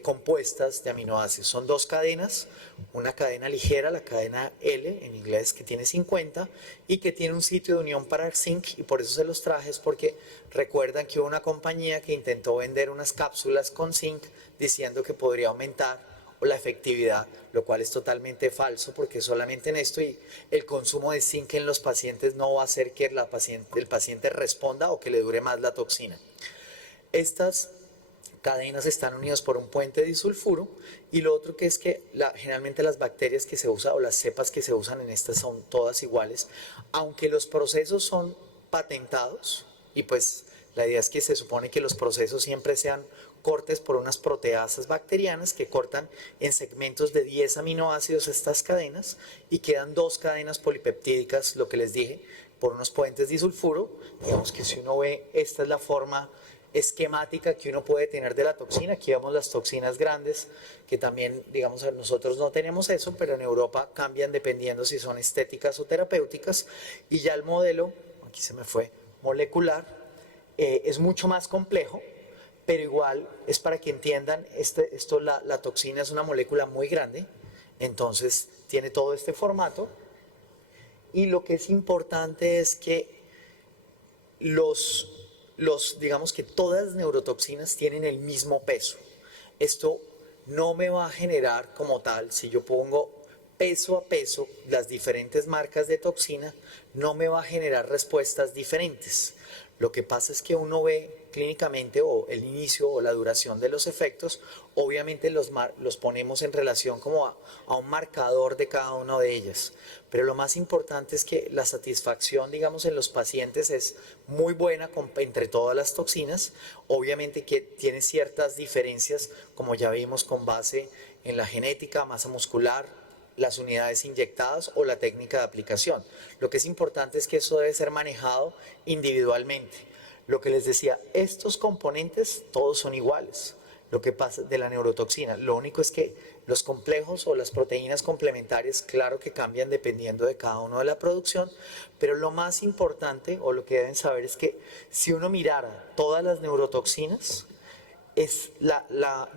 compuestas de aminoácidos. Son 2 cadenas, una cadena ligera, la cadena L en inglés, que tiene 50 y que tiene un sitio de unión para zinc, y por eso se los traje, es porque recuerdan que hubo una compañía que intentó vender unas cápsulas con zinc diciendo que podría aumentar la efectividad, lo cual es totalmente falso porque solamente en esto, y el consumo de zinc en los pacientes no va a hacer que el paciente responda o que le dure más la toxina. Estas cadenas están unidas por un puente disulfuro, y lo otro que es que generalmente las bacterias que se usan o las cepas que se usan en estas son todas iguales, aunque los procesos son patentados, y pues la idea es que se supone que los procesos siempre sean cortes por unas proteasas bacterianas que cortan en segmentos de 10 aminoácidos estas cadenas y quedan 2 cadenas polipeptídicas, lo que les dije, por unos puentes disulfuro. Digamos que si uno ve, esta es la forma esquemática que uno puede tener de la toxina. Aquí vemos las toxinas grandes, que también, digamos, nosotros no tenemos eso, pero en Europa cambian dependiendo si son estéticas o terapéuticas. Y ya el modelo, aquí se me fue, molecular, es mucho más complejo, pero igual es para que entiendan, la toxina es una molécula muy grande, entonces tiene todo este formato, y lo que es importante es que digamos que todas las neurotoxinas tienen el mismo peso. Esto no me va a generar como tal, si yo pongo peso a peso las diferentes marcas de toxina, no me va a generar respuestas diferentes. Lo que pasa es que uno ve clínicamente o el inicio o la duración de los efectos, obviamente los ponemos en relación como a un marcador de cada una de ellas. Pero lo más importante es que la satisfacción, digamos, en los pacientes es muy buena entre todas las toxinas. Obviamente que tiene ciertas diferencias, como ya vimos, con base en la genética, masa muscular, las unidades inyectadas o la técnica de aplicación. Lo que es importante es que eso debe ser manejado individualmente. Lo que les decía, estos componentes todos son iguales. Lo que pasa de la neurotoxina, lo único es que los complejos o las proteínas complementarias, claro que cambian dependiendo de cada uno de la producción, pero lo más importante o lo que deben saber es que si uno mirara todas las neurotoxinas,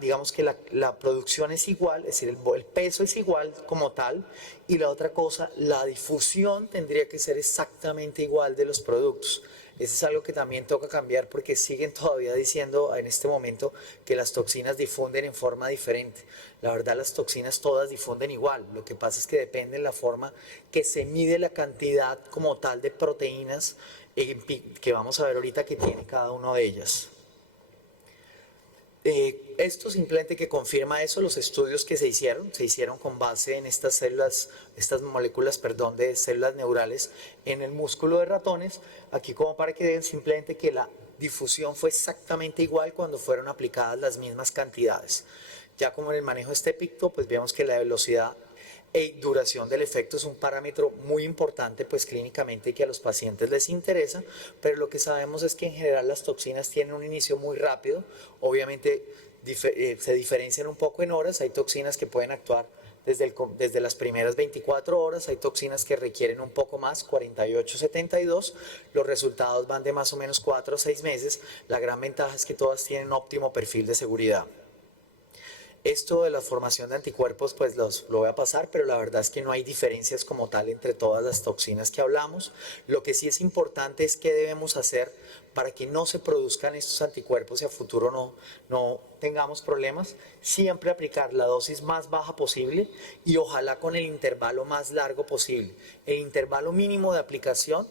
digamos que la producción es igual, es decir, el peso es igual como tal, y la otra cosa, la difusión tendría que ser exactamente igual de los productos. Eso es algo que también toca cambiar porque siguen todavía diciendo en este momento que las toxinas difunden en forma diferente. La verdad, las toxinas todas difunden igual. Lo que pasa es que depende de la forma que se mide la cantidad como tal de proteínas que vamos a ver ahorita que tiene cada una de ellas. Esto simplemente que confirma eso, los estudios que se hicieron con base en estas moléculas de células neurales en el músculo de ratones, aquí como para que vean simplemente que la difusión fue exactamente igual cuando fueron aplicadas las mismas cantidades. Ya como en el manejo estépico, pues vemos que la velocidad y duración del efecto es un parámetro muy importante pues clínicamente y que a los pacientes les interesa, pero lo que sabemos es que en general las toxinas tienen un inicio muy rápido, obviamente se diferencian un poco en horas, hay toxinas que pueden actuar desde las primeras 24 horas, hay toxinas que requieren un poco más, 48, 72, los resultados van de más o menos 4 o 6 meses, la gran ventaja es que todas tienen óptimo perfil de seguridad. Esto de la formación de anticuerpos pues lo voy a pasar, pero la verdad es que no hay diferencias como tal entre todas las toxinas que hablamos. Lo que sí es importante es qué debemos hacer para que no se produzcan estos anticuerpos y a futuro no tengamos problemas. Siempre aplicar la dosis más baja posible y ojalá con el intervalo más largo posible. El intervalo mínimo de aplicación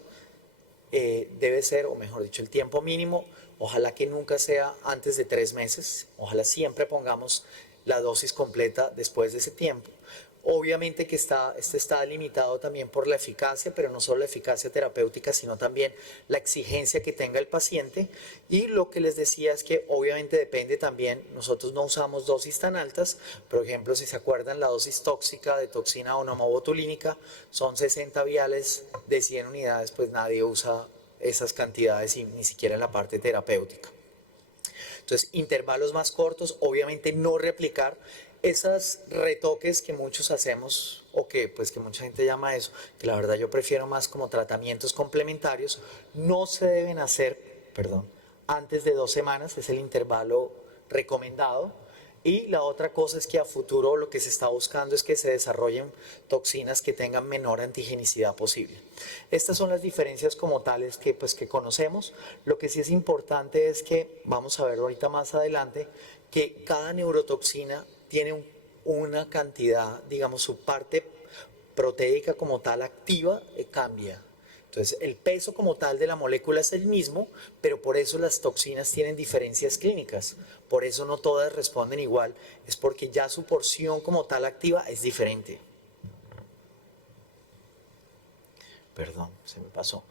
debe ser, o mejor dicho, el tiempo mínimo, ojalá que nunca sea antes de 3 meses, ojalá siempre pongamos la dosis completa después de ese tiempo. Obviamente que este está limitado también por la eficacia, pero no solo la eficacia terapéutica, sino también la exigencia que tenga el paciente. Y lo que les decía es que obviamente depende también, nosotros no usamos dosis tan altas, por ejemplo, si se acuerdan, la dosis tóxica de toxina onomobotulínica son 60 viales de 100 unidades, pues nadie usa esas cantidades y ni siquiera en la parte terapéutica. Entonces, intervalos más cortos, obviamente no replicar esos retoques que muchos hacemos o que mucha gente llama eso, que la verdad yo prefiero más como tratamientos complementarios, no se deben hacer, antes de 2 semanas, es el intervalo recomendado. Y la otra cosa es que a futuro lo que se está buscando es que se desarrollen toxinas que tengan menor antigenicidad posible. Estas son las diferencias como tales que conocemos. Lo que sí es importante es que, vamos a ver ahorita más adelante, que cada neurotoxina tiene una cantidad, digamos, su parte proteica como tal activa cambia. Entonces, el peso como tal de la molécula es el mismo, pero por eso las toxinas tienen diferencias clínicas. Por eso no todas responden igual, es porque ya su porción como tal activa es diferente. Perdón, se me pasó.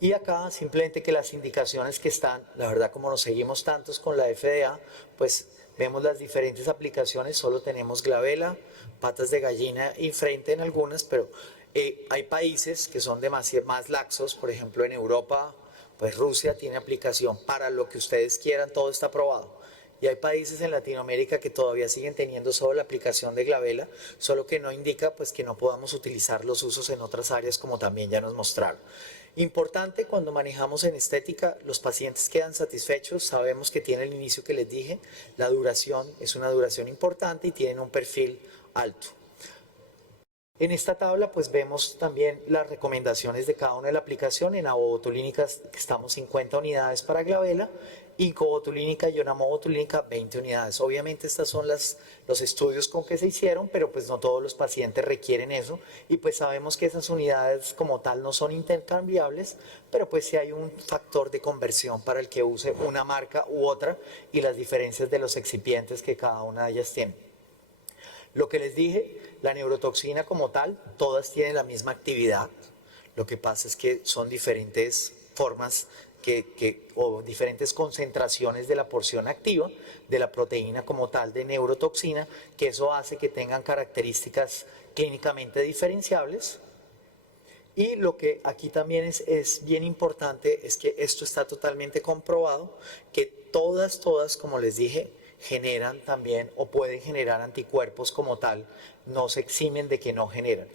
Y acá simplemente que las indicaciones que están, la verdad como nos seguimos tantos con la FDA, pues vemos las diferentes aplicaciones, solo tenemos glabela, patas de gallina y frente en algunas, pero hay países que son demasiado más laxos, por ejemplo en Europa, pues Rusia tiene aplicación para lo que ustedes quieran, todo está aprobado. Y hay países en Latinoamérica que todavía siguen teniendo solo la aplicación de glabela, solo que no indica pues que no podamos utilizar los usos en otras áreas como también ya nos mostraron. Importante cuando manejamos en estética, los pacientes quedan satisfechos, sabemos que tiene el inicio que les dije, la duración es una duración importante y tienen un perfil alto. En esta tabla pues vemos también las recomendaciones de cada una de la aplicación. En abobotulínica estamos 50 unidades para glabela, incobotulínica y onamobotulínica 20 unidades. Obviamente estos son los estudios con que se hicieron, pero pues no todos los pacientes requieren eso y pues sabemos que esas unidades como tal no son intercambiables, pero pues sí hay un factor de conversión para el que use una marca u otra y las diferencias de los excipientes que cada una de ellas tiene. Lo que les dije, la neurotoxina como tal, todas tienen la misma actividad. Lo que pasa es que son diferentes formas o diferentes concentraciones de la porción activa de la proteína como tal de neurotoxina, que eso hace que tengan características clínicamente diferenciables. Y lo que aquí también es bien importante es que esto está totalmente comprobado, que todas, como les dije, generan también o pueden generar anticuerpos como tal, no se eximen de que no generan.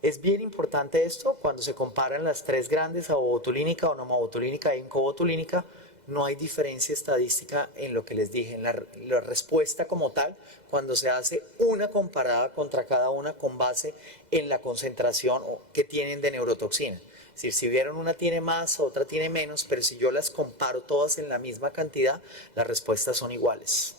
Es bien importante esto, cuando se comparan las 3 grandes, abobotulínica, onomobotulínica e incobotulínica, no hay diferencia estadística en lo que les dije, en la respuesta como tal, cuando se hace una comparada contra cada una con base en la concentración que tienen de neurotoxina. Es decir, si vieron una tiene más, otra tiene menos, pero si yo las comparo todas en la misma cantidad, las respuestas son iguales.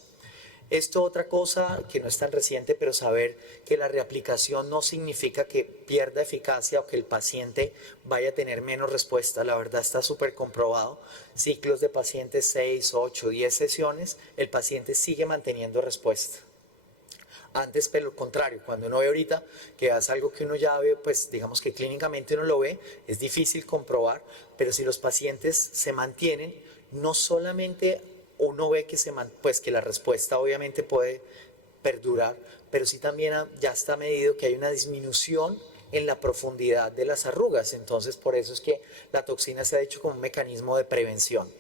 Esto otra cosa que no es tan reciente, pero saber que la reaplicación no significa que pierda eficacia o que el paciente vaya a tener menos respuesta. La verdad está súper comprobado. Ciclos de pacientes 6, 8, 10 sesiones, el paciente sigue manteniendo respuesta. Antes, pero lo contrario, cuando uno ve ahorita que es algo que uno ya ve, pues digamos que clínicamente uno lo ve, es difícil comprobar, pero si los pacientes se mantienen, no solamente uno ve que, que la respuesta obviamente puede perdurar, pero sí también ya está medido que hay una disminución en la profundidad de las arrugas. Entonces, por eso es que la toxina se ha hecho como un mecanismo de prevención.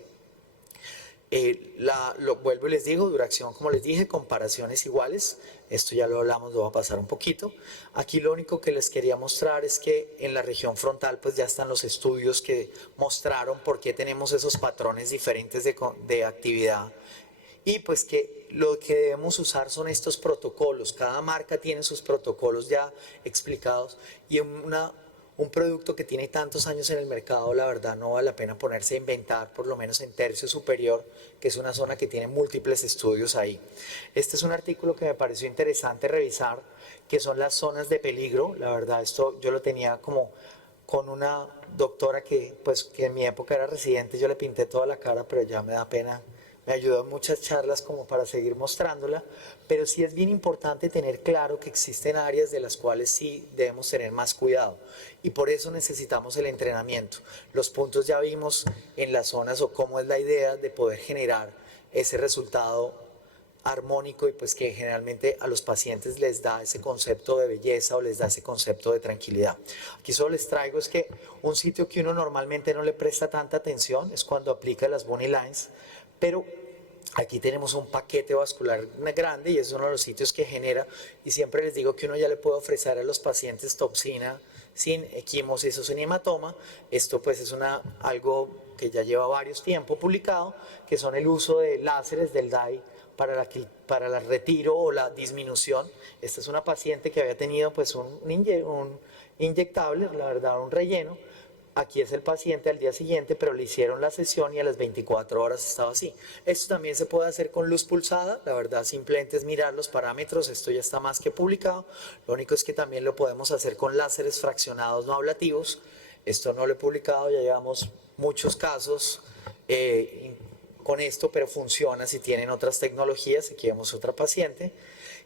Vuelvo y les digo, duración, como les dije, comparaciones iguales. Esto ya lo hablamos, lo voy a pasar un poquito. Aquí lo único que les quería mostrar es que en la región frontal pues ya están los estudios que mostraron por qué tenemos esos patrones diferentes de actividad. Y pues que lo que debemos usar son estos protocolos. Cada marca tiene sus protocolos ya explicados y un producto que tiene tantos años en el mercado, la verdad no vale la pena ponerse a inventar, por lo menos en tercio superior, que es una zona que tiene múltiples estudios ahí. Este es un artículo que me pareció interesante revisar, que son las zonas de peligro. La verdad, esto yo lo tenía como con una doctora que en mi época era residente, yo le pinté toda la cara, pero ya me da pena. Me ayudó en muchas charlas como para seguir mostrándola, pero sí es bien importante tener claro que existen áreas de las cuales sí debemos tener más cuidado y por eso necesitamos el entrenamiento. Los puntos ya vimos en las zonas o cómo es la idea de poder generar ese resultado armónico y pues que generalmente a los pacientes les da ese concepto de belleza o les da ese concepto de tranquilidad. Aquí solo les traigo es que un sitio que uno normalmente no le presta tanta atención es cuando aplica las Bunny Lines, pero aquí tenemos un paquete vascular grande y es uno de los sitios que genera, y siempre les digo que uno ya le puede ofrecer a los pacientes toxina sin equimosis o sin hematoma. Esto pues es algo que ya lleva varios tiempos publicado, que son el uso de láseres del DAI para el retiro o la disminución. Esta es una paciente que había tenido pues un inyectable, la verdad un relleno. Aquí es el paciente al día siguiente, pero le hicieron la sesión y a las 24 horas estaba así. Esto también se puede hacer con luz pulsada, la verdad simplemente es mirar los parámetros, esto ya está más que publicado. Lo único es que también lo podemos hacer con láseres fraccionados no ablativos. Esto no lo he publicado, ya llevamos muchos casos con esto, pero funciona si tienen otras tecnologías. Aquí vemos otra paciente.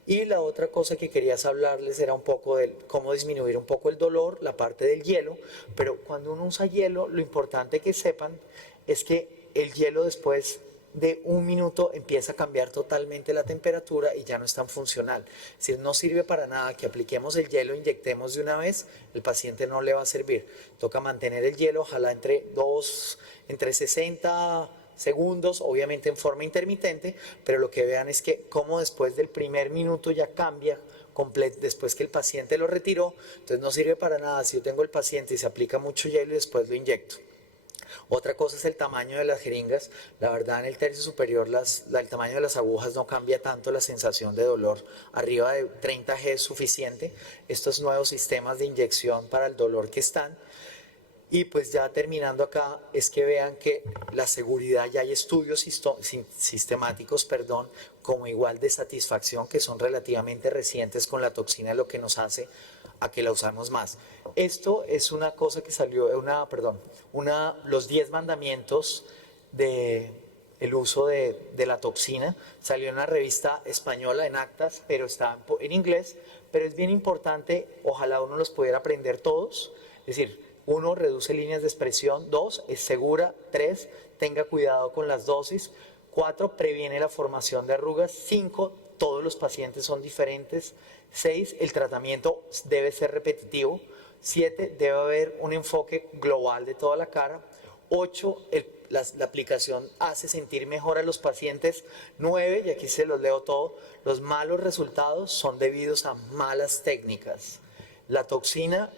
Y la otra cosa que quería hablarles era un poco de cómo disminuir un poco el dolor, la parte del hielo, pero cuando uno usa hielo, lo importante que sepan es que el hielo después de un minuto empieza a cambiar totalmente la temperatura y ya no es tan funcional. Es decir, no sirve para nada que apliquemos el hielo, inyectemos de una vez, el paciente no le va a servir. Toca mantener el hielo, ojalá entre 60 segundos, obviamente en forma intermitente, pero lo que vean es que como después del primer minuto ya cambia después que el paciente lo retiró. Entonces no sirve para nada si yo tengo el paciente y se aplica mucho hielo y después lo inyecto. Otra cosa es el tamaño de las jeringas. La verdad, en el tercio superior el tamaño de las agujas no cambia tanto la sensación de dolor. Arriba de 30 G es suficiente. Estos nuevos sistemas de inyección para el dolor que están. Y pues ya terminando acá, es que vean que la seguridad, ya hay estudios sistemáticos, como igual de satisfacción, que son relativamente recientes con la toxina, lo que nos hace a que la usamos más. Esto es una cosa que salió, los 10 mandamientos del uso de la toxina, salió en una revista española, en Actas, pero está en inglés, pero es bien importante, ojalá uno los pudiera aprender todos, es decir, 1, reduce líneas de expresión. 2, es segura. 3, tenga cuidado con las dosis. 4, previene la formación de arrugas. 5, todos los pacientes son diferentes. 6, el tratamiento debe ser repetitivo. 7, debe haber un enfoque global de toda la cara. 8, la aplicación hace sentir mejor a los pacientes. 9, y aquí se los leo todo, los malos resultados son debidos a malas técnicas. La toxina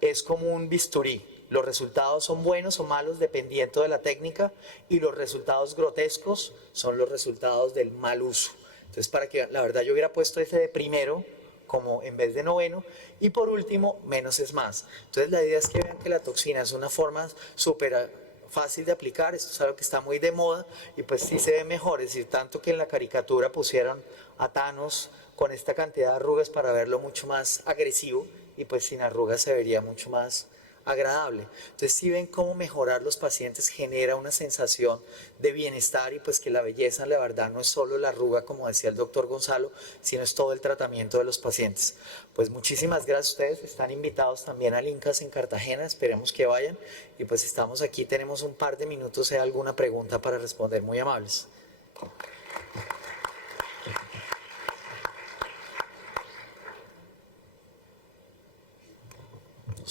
es como un bisturí. Los resultados son buenos o malos dependiendo de la técnica y los resultados grotescos son los resultados del mal uso. Entonces, para que la verdad yo hubiera puesto ese de primero como en vez de noveno, y por último, menos es más. Entonces, la idea es que vean que la toxina es una forma súper fácil de aplicar. Esto es algo que está muy de moda y pues sí se ve mejor. Es decir, tanto que en la caricatura pusieron a Thanos con esta cantidad de arrugas para verlo mucho más agresivo, y pues sin arrugas se vería mucho más agradable. Entonces, si ven cómo mejorar los pacientes genera una sensación de bienestar, y pues que la belleza, la verdad, no es solo la arruga, como decía el doctor Gonzalo, sino es todo el tratamiento de los pacientes. Pues muchísimas gracias a ustedes, están invitados también al INCAS en Cartagena, esperemos que vayan, y pues estamos aquí, tenemos un par de minutos, si hay alguna pregunta para responder, muy amables.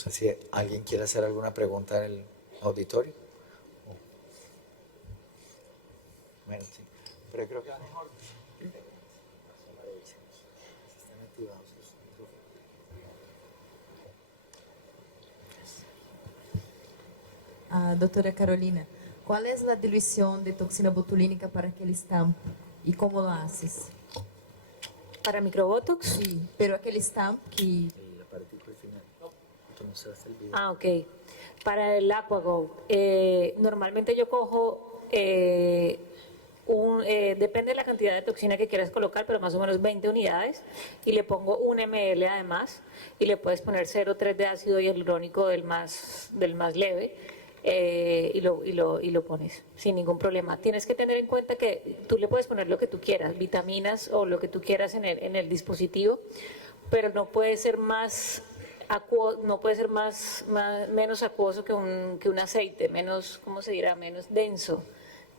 sé si alguien quiere hacer alguna pregunta en el auditorio. Bueno, sí, pero creo que va mejor. Están activados los micrófonos. Doutora Carolina, qual é a diluição de toxina botulínica para aquele stamp e como lo haces? Para microbotox. Sí, pero aquele stamp que La partícula final. Tú mostraste el video. Ah, ok. Para el Aquago, normalmente yo cojo, depende de la cantidad de toxina que quieras colocar, pero más o menos 20 unidades, y le pongo 1 ml además, y le puedes poner 0,3 de ácido hialurónico del más leve, y lo pones sin ningún problema. Tienes que tener en cuenta que tú le puedes poner lo que tú quieras, vitaminas o lo que tú quieras en el dispositivo, pero no puede ser menos acuoso que un aceite, menos, ¿cómo se dirá? Menos denso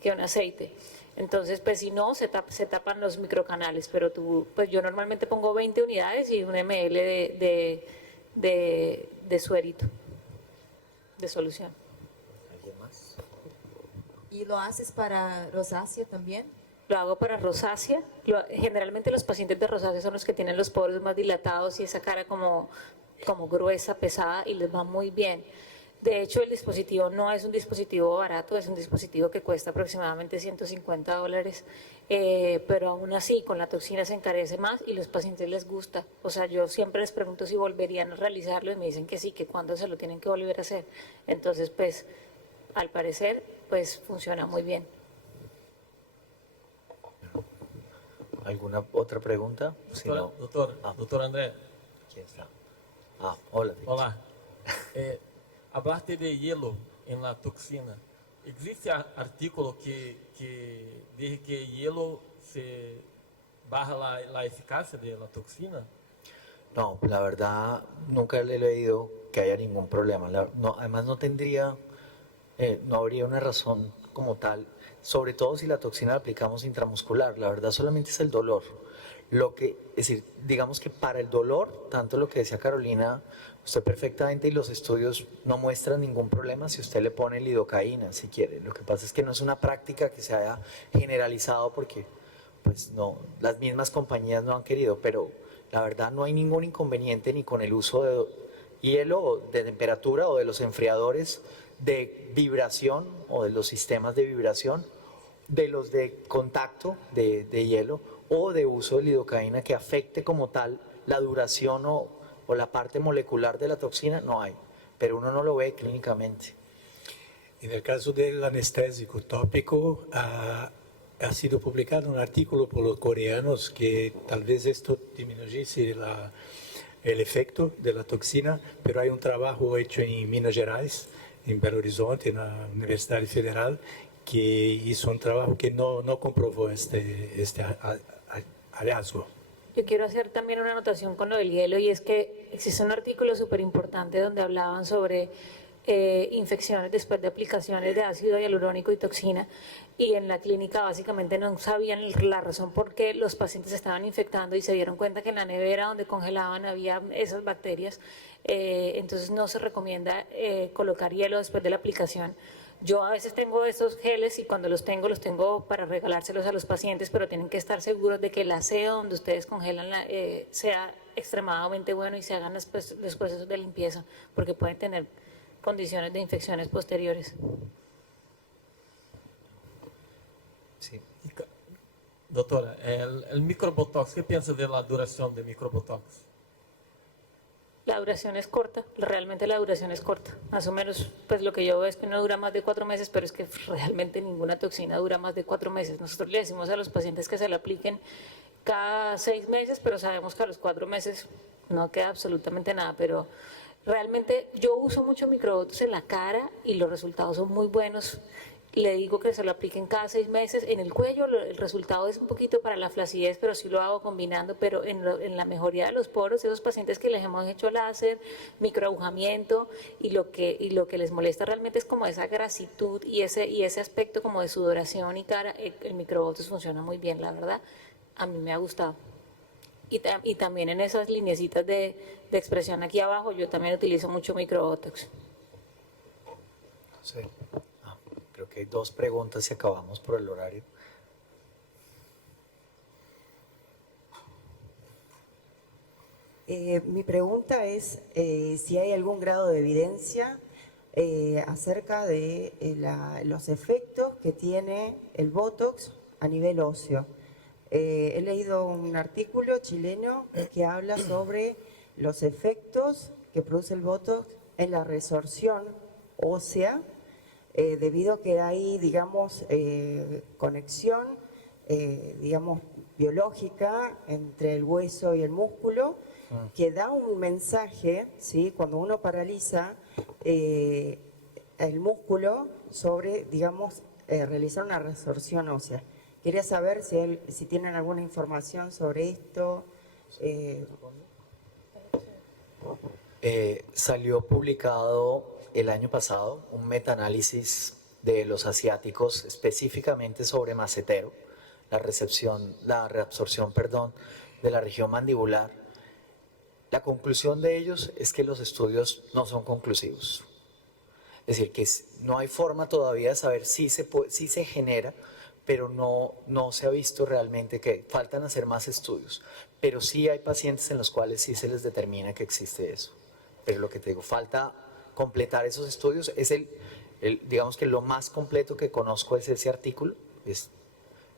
que un aceite. Entonces, pues si no, se tapan los microcanales, pero pues yo normalmente pongo 20 unidades y 1 ml de suerito, de solución. ¿Alguien más? e lo haces para rosácea também? Lo hago para rosácea. Generalmente los pacientes de rosácea son los que tienen los poros más dilatados y esa cara como gruesa, pesada, y les va muy bien. De hecho, el dispositivo no es un dispositivo barato, es un dispositivo que cuesta aproximadamente $150, pero aún así con la toxina se encarece más y los pacientes les gusta. O sea, yo siempre les pregunto si volverían a realizarlo y me dicen que sí, que cuándo se lo tienen que volver a hacer. Entonces, pues, al parecer, pues funciona muy bien. ¿Alguna otra pregunta? Si no, Doutor André, ¿quién está? Hola. Víctor. olá. Hablaste de hielo en la toxina. ¿Existe artículo que dice que hielo se baja la eficacia de la toxina? No, la verdad nunca he leído que haya ningún problema. Además no habría una razón como tal, sobre todo si la toxina la aplicamos intramuscular. La verdad solamente es el dolor. Es decir, digamos que para el dolor, tanto lo que decía Carolina, usted perfectamente, y los estudios no muestran ningún problema si usted le pone lidocaína, si quiere. Lo que pasa es que no es una práctica que se haya generalizado porque pues no, las mismas compañías no han querido, pero la verdad no hay ningún inconveniente ni con el uso de hielo o de temperatura o de los enfriadores de vibración o de los sistemas de vibración, de los de contacto de hielo o de uso de lidocaína que afecte como tal la duración o la parte molecular de la toxina, no hay, pero uno no lo ve clínicamente. En el caso del anestésico tópico, ha sido publicado un artículo por los coreanos que tal vez esto disminuyese el efecto de la toxina, pero hay un trabajo hecho en Minas Gerais, en Belo Horizonte, en la Universidad Federal, que hizo un trabajo que no comprobó este hallazgo. Yo quiero hacer también una anotación con lo del hielo, y es que existe un artículo súper importante donde hablaban sobre infecciones después de aplicaciones de ácido hialurónico y toxina, y en la clínica básicamente no sabían la razón por qué los pacientes se estaban infectando y se dieron cuenta que en la nevera donde congelaban había esas bacterias. Entonces no se recomienda colocar hielo después de la aplicación. Yo a veces tengo estos geles y cuando los tengo para regalárselos a los pacientes, pero tienen que estar seguros de que el aseo donde ustedes congelan sea extremadamente bueno y se hagan los procesos de limpieza, porque pueden tener condiciones de infecciones posteriores. Sí. Doutora, el microbotox, ¿qué piensa de la duración de microbotox? La duración es corta, realmente la duración es corta. Más o menos, pues lo que yo veo es que no dura más de 4 meses, pero es que realmente ninguna toxina dura más de 4 meses. Nosotros le decimos a los pacientes que se la apliquen cada 6 meses, pero sabemos que a los 4 meses no queda absolutamente nada. Pero realmente yo uso mucho microbotox en la cara y los resultados son muy buenos. Le digo que se lo apliquen cada 6 meses. En el cuello el resultado es un poquito para la flacidez, pero sí lo hago combinando. Pero en la mejoría de los poros, esos pacientes que les hemos hecho láser, microagujamiento, y lo que les molesta realmente es como esa grasitud y ese aspecto como de sudoración y cara, el microbotox funciona muy bien, la verdad. A mí me ha gustado. Y también en esas lineecitas de expresión aquí abajo, yo también utilizo mucho microbotox. Sí. Creo que hay 2 preguntas y acabamos por el horario. Mi pregunta es si hay algún grado de evidencia acerca de los efectos que tiene el Botox a nivel óseo. He leído un artículo chileno que habla sobre los efectos que produce el Botox en la resorción ósea, debido a que hay, digamos, conexión, digamos, biológica entre el hueso y el músculo, que da un mensaje, ¿sí? Cuando uno paraliza el músculo sobre, digamos, realizar una resorción ósea. Quería saber si tienen alguna información sobre esto. Salió publicado el año pasado un metaanálisis de los asiáticos específicamente sobre macetero, la reabsorción, de la región mandibular. La conclusión de ellos es que los estudios no son conclusivos. Es decir, que no hay forma todavía de saber si se genera, pero no se ha visto realmente, que faltan hacer más estudios. Pero sí hay pacientes en los cuales sí se les determina que existe eso. Pero lo que te digo, falta completar esos estudios. Digamos que lo más completo que conozco es ese artículo,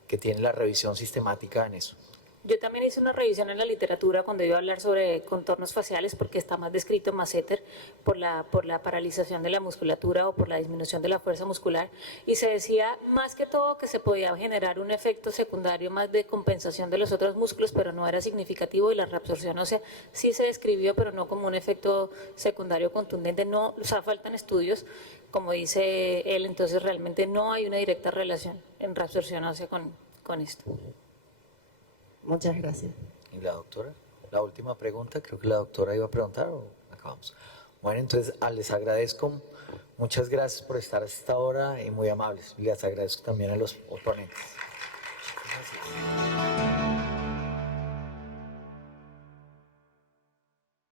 que tiene la revisión sistemática en eso. Yo también hice una revisión en la literatura cuando iba a hablar sobre contornos faciales, porque está más descrito masseter por la paralización de la musculatura o por la disminución de la fuerza muscular, y se decía más que todo que se podía generar un efecto secundario más de compensación de los otros músculos, pero no era significativo, y la reabsorción ósea sí se describió, pero no como un efecto secundario contundente. No, o sea, faltan estudios, como dice él, entonces realmente no hay una directa relación en reabsorción ósea con esto. Muchas gracias. ¿Y la doctora? La última pregunta, creo que la doctora iba a preguntar o acabamos. Bueno, entonces les agradezco, muchas gracias por estar hasta esta hora y muy amables. Les agradezco también a los oponentes. Gracias.